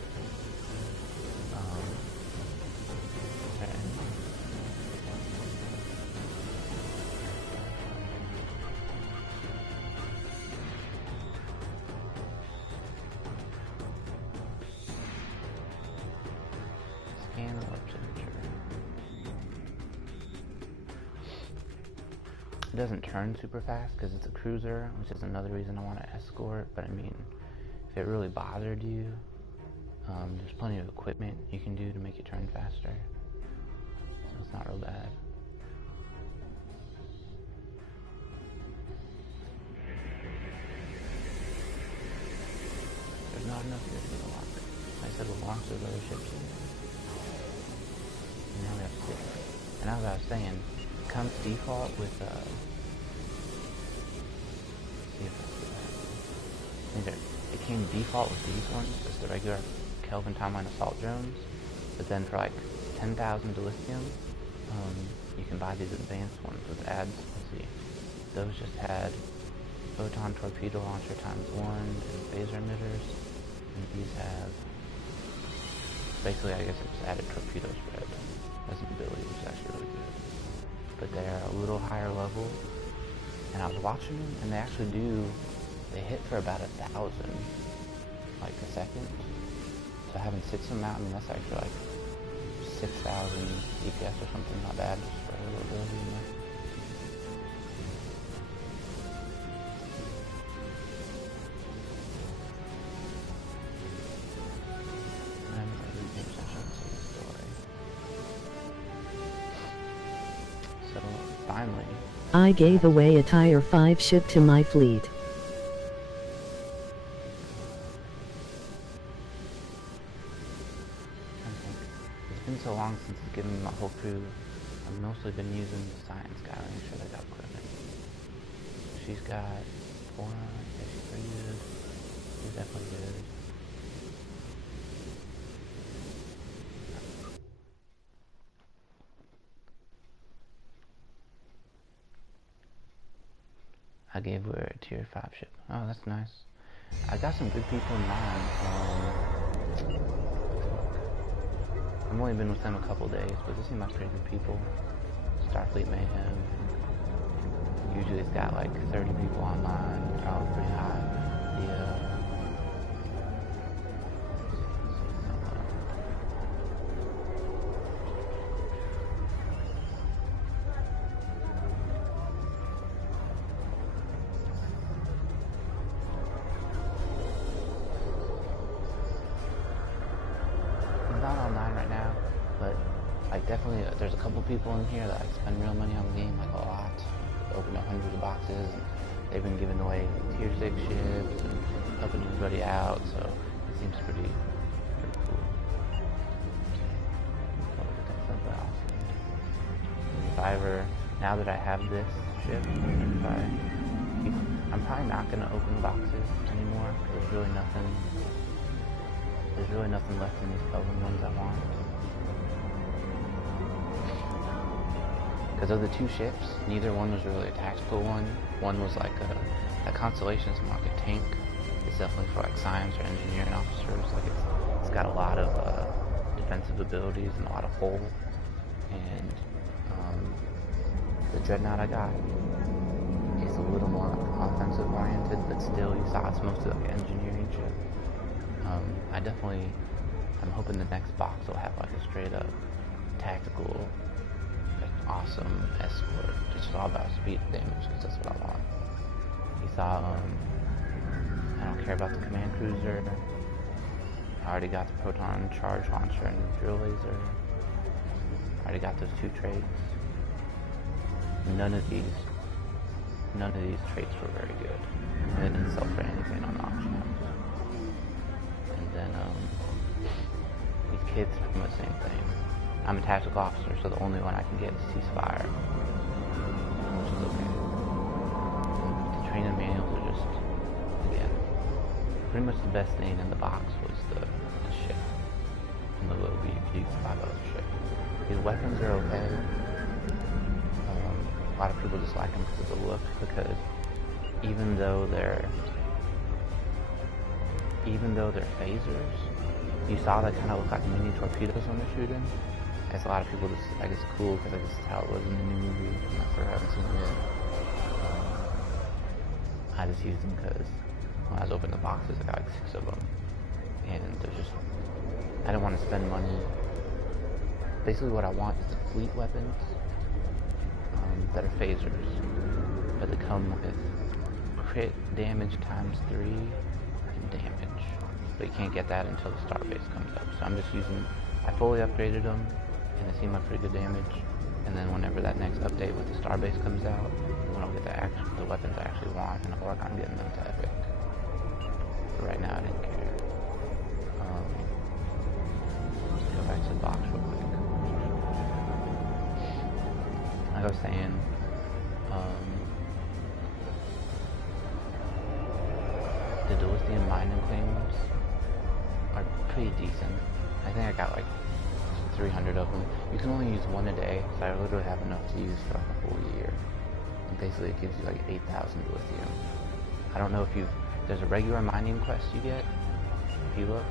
It doesn't turn super fast because it's a cruiser, which is another reason I want to escort, but I mean, if it really bothered you, there's plenty of equipment you can do to make it turn faster, so it's not real bad. There's not enough here to get a lock. I said we'll launch those other ships in. And now we have 6. And as I was saying, it comes default with it came default with these ones, just the regular Kelvin timeline assault drones, but then for like 10,000 dilithium, you can buy these advanced ones with ads. Let's see, those just had photon torpedo launcher ×1 and phaser emitters, and these have basically, I guess it's added torpedo spread as an ability, which is actually really good. But they're a little higher level, and I was watching them, and they actually they hit for about 1,000, like a second. So having 6 of them out, I mean, that's actually like 6,000 DPS or something, not bad, just for a little ability, you know? Finally, I gave away a Tier 5 ship to my fleet. It's been so long since I've given my whole crew. I've mostly been using the science guy to make sure they got equipment. She's got 4 on. Yeah, she's pretty good. She's definitely good. I gave her a Tier 5 ship. Oh, that's nice. I got some good people in mind. I've only been with them a couple days, but they seem like pretty good people. Starfleet Mayhem. Usually it's got like 30 people online. They're all pretty high. Definitely, there's a couple people in here that like spend real money on the game, like a lot. They open up hundreds of boxes, and they've been giving away Tier 6 ships and helping everybody out, so it seems pretty cool. If I ever, now that I have this ship, I'm probably not going to open boxes anymore, because there's really nothing left in these Kelvin ones I want. Because of the 2 ships, neither one was really a tactical one. One was like a Constellation is more like a tank. It's definitely for like science or engineering officers. Like it's got a lot of defensive abilities and a lot of hull. And the Dreadnaught I got is a little more offensive oriented, but still you saw it's mostly like an engineering ship. I'm hoping the next box will have like a straight up tactical awesome escort. It's all about speed and damage, because that's what I want. You saw, I don't care about the command cruiser. I already got the proton charge launcher and the drill laser. I already got those 2 traits. None of these traits were very good. They didn't sell for anything on auction house. And then these kids are from the same thing. I'm a tactical officer, so the only one I can get is ceasefire, which is okay. The training manuals are just, again, pretty much the best thing in the box was the ship and the LOBI. You can buy those ship. These weapons are okay. A lot of people just like them because of the look, because even though they're phasers, you saw they kind of look like mini torpedoes when they're shooting. A lot of people just, I guess, cool because that's how it was in the new movie. I'm not sure, I haven't seen it yet. I just used them because when I was opening the boxes, I got like 6 of them. And they're just, I don't want to spend money. Basically what I want is the fleet weapons that are phasers. But they come with crit damage times 3 and damage. But you can't get that until the starbase comes up. So I'm just using, I fully upgraded them. And they seem like pretty good damage. And then whenever that next update with the starbase comes out, then I'll get the weapons I actually want, and I'll work on getting them to epic. But right now I didn't care. Let's go back to the box real quick. Like I was saying, the dilithium mining claims are pretty decent. I think I got like 300 of them. You can only use 1 a day, so I literally have enough to use for like a full year. And basically it gives you like 8,000 dilithium. I don't know if there's a regular mining quest you get, if you look.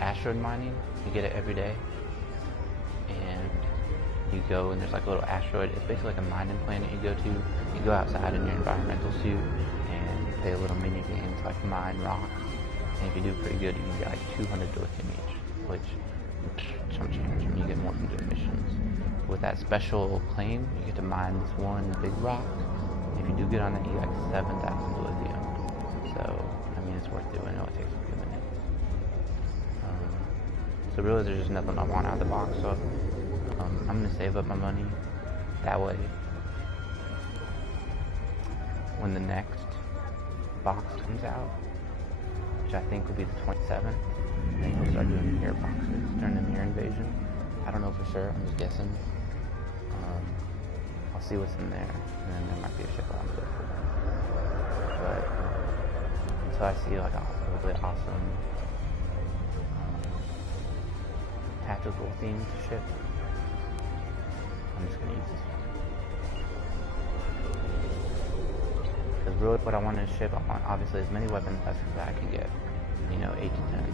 Asteroid mining, you get it every day. And you go and there's like a little asteroid, it's basically like a mining planet you go to. You go outside in your environmental suit and play a little mini game to like mine rocks. And if you do pretty good, you can get like 200 dilithium each, which chump change, and you get more from doing missions. With that special claim, you get to mine this one big rock. If you do good on that, you get like 7,000 dilithium. So, I mean, it's worth doing. I know it takes a few minutes. So really, there's just nothing I want out of the box. So, I'm gonna save up my money. That way, when the next box comes out, which I think will be the 27th, I think we'll start doing mirror boxes during the mirror invasion. I don't know for sure, I'm just guessing. I'll see what's in there, and then there might be a ship I'll go for. But until I see like a really awesome tactical themed ship, I'm just gonna use this one. Because really what I want in a ship, I want obviously as many weapons as I can get. You know, 8 to 10.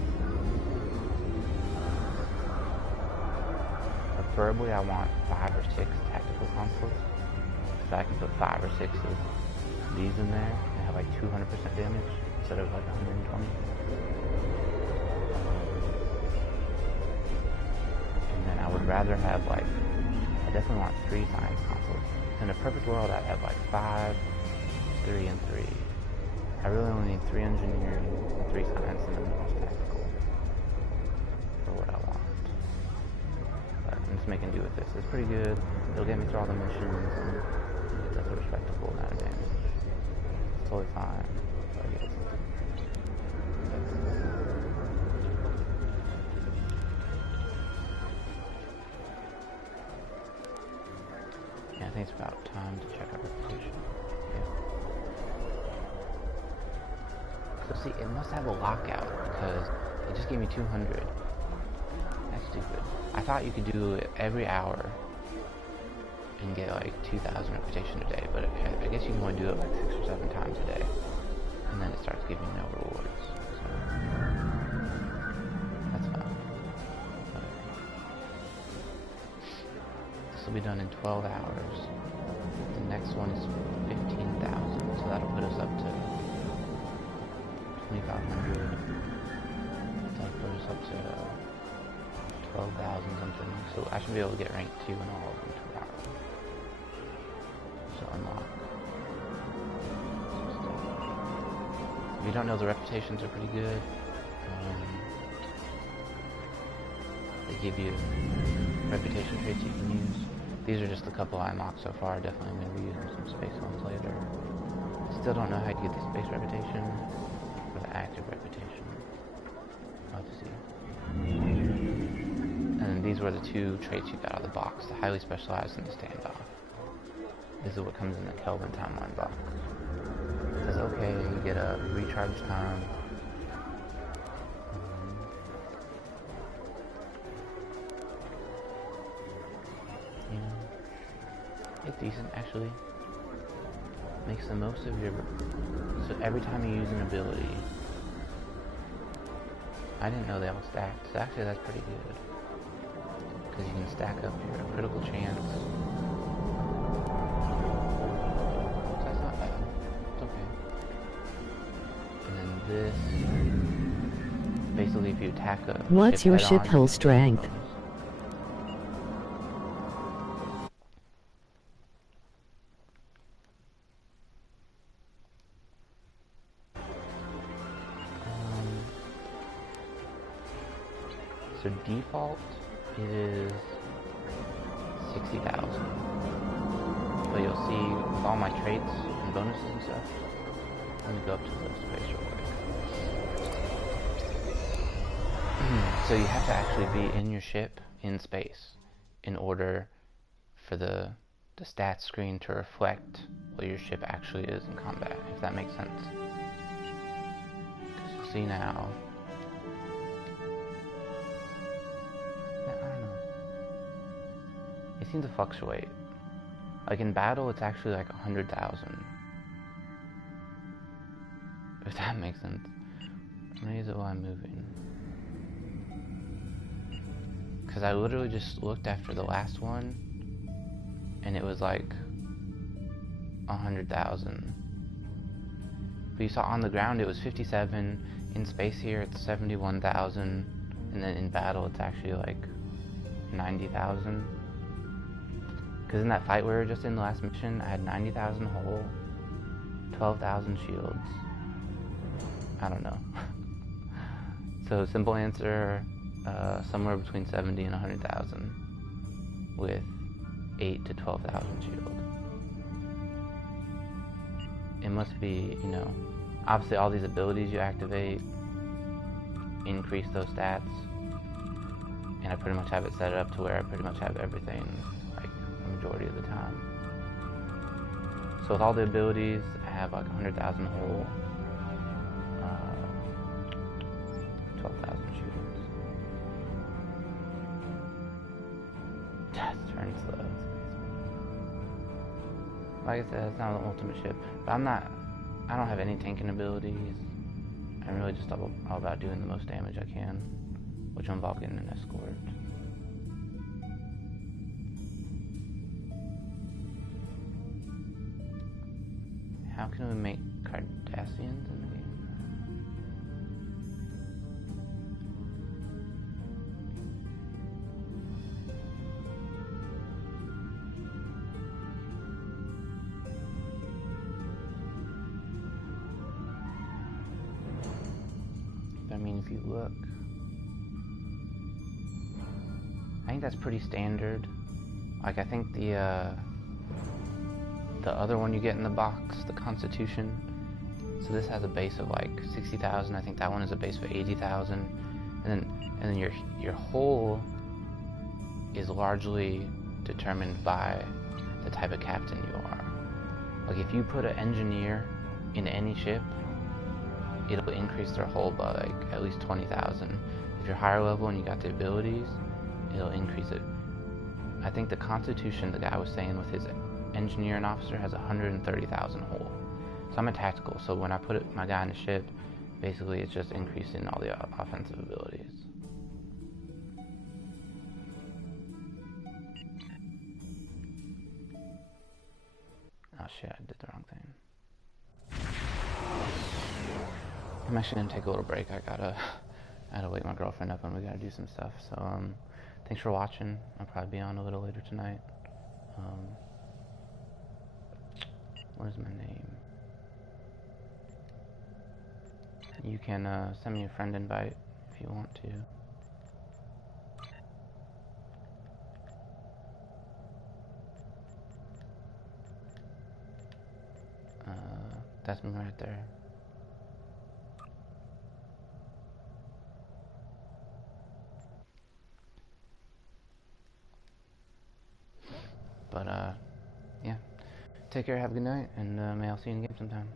Preferably I want 5 or 6 tactical consoles. So I can put 5 or 6 of these in there and have like 200% damage instead of like 120. And then I would rather have like, I definitely want 3 science consoles. In a perfect world I'd have like 5, 3, and 3. I really only need 3 engineering, 3 science, and then the most tactical for what I want. But I'm just making do with this. It's pretty good. It'll get me through all the missions, and it does a respectable amount of damage. It's totally fine. So I get it. Yeah, I think it's about time to check our reputation. Yeah. So see, it must have a lockout because it just gave me 200. That's stupid. I thought you could do it every hour and get like 2,000 reputation a day, but I guess you can only do it like 6 or 7 times a day, and then it starts giving no rewards. So that's fine. This will be done in 12 hours. The next one is 15,000, so that'll put us up to 2,500. That'll put us up to 12,000 something. So I should be able to get rank 2 in all of them tomorrow. So unlock. If you don't know, the reputations are pretty good. They give you reputation traits you can use. These are just a couple I unlocked so far. Definitely going to be using some space ones later. Still don't know how to get the space reputation or the active reputation. I'll have to see. And these were the 2 traits you got out of the box: the highly specialized and the standoff. This is what comes in the Kelvin timeline box. It says, okay, you get a recharge time. It's decent, actually. Makes the most of your... So every time you use an ability... I didn't know they all stacked, so actually that's pretty good. Because you can stack up your critical chance. So that's not bad. It's okay. And then this... Basically, if you attack a What's your ship hull strength? So default is 60,000. But you'll see with all my traits and bonuses and stuff. Let me go up to the space real quick. So you have to actually be in your ship in space in order for the stats screen to reflect what your ship actually is in combat, if that makes sense. Because you'll see now. I don't know. It seems to fluctuate. Like in battle, it's actually like 100,000. If that makes sense. Maybe is it while I'm moving? Because I literally just looked after the last one, and it was like 100,000. But you saw on the ground it was 57. In space here it's 71,000, and then in battle it's actually like 90,000. Because in that fight we were just in the last mission, I had 90,000 hull, 12,000 shields. I don't know. So simple answer, somewhere between 70 and 100,000 with 8 to 12,000 shield. It must be, you know, obviously all these abilities you activate increase those stats, and I pretty much have it set up to where I pretty much have everything, like, the majority of the time. So with all the abilities, I have like 100,000 whole, 12,000 shields. Death turns slow. Like I said, it's not the ultimate ship, but I don't have any tanking abilities. I'm really just all about doing the most damage I can, which will involve getting an escort. How can we make Cardassians in the game? I mean, if you look, I think that's pretty standard. Like, I think the other one you get in the box, the Constitution, so this has a base of like 60,000. I think that one is a base of 80,000, and then your hull is largely determined by the type of captain you are. Like, if you put an engineer in any ship, it'll increase their hull by like at least 20,000. If you're higher level and you got the abilities, it'll increase it. I think the Constitution, the guy was saying with his engineer and officer, has 130,000 hull. So I'm a tactical, so when I put my guy in a ship, basically it's just increasing all the offensive abilities. Oh shit, I did the wrong thing. I'm actually gonna take a little break. I gotta wake my girlfriend up and we gotta do some stuff. So thanks for watching. I'll probably be on a little later tonight. What is my name? You can send me a friend invite if you want to. That's me right there. But, yeah. Take care, have a good night, and may I'll see you in the game sometime.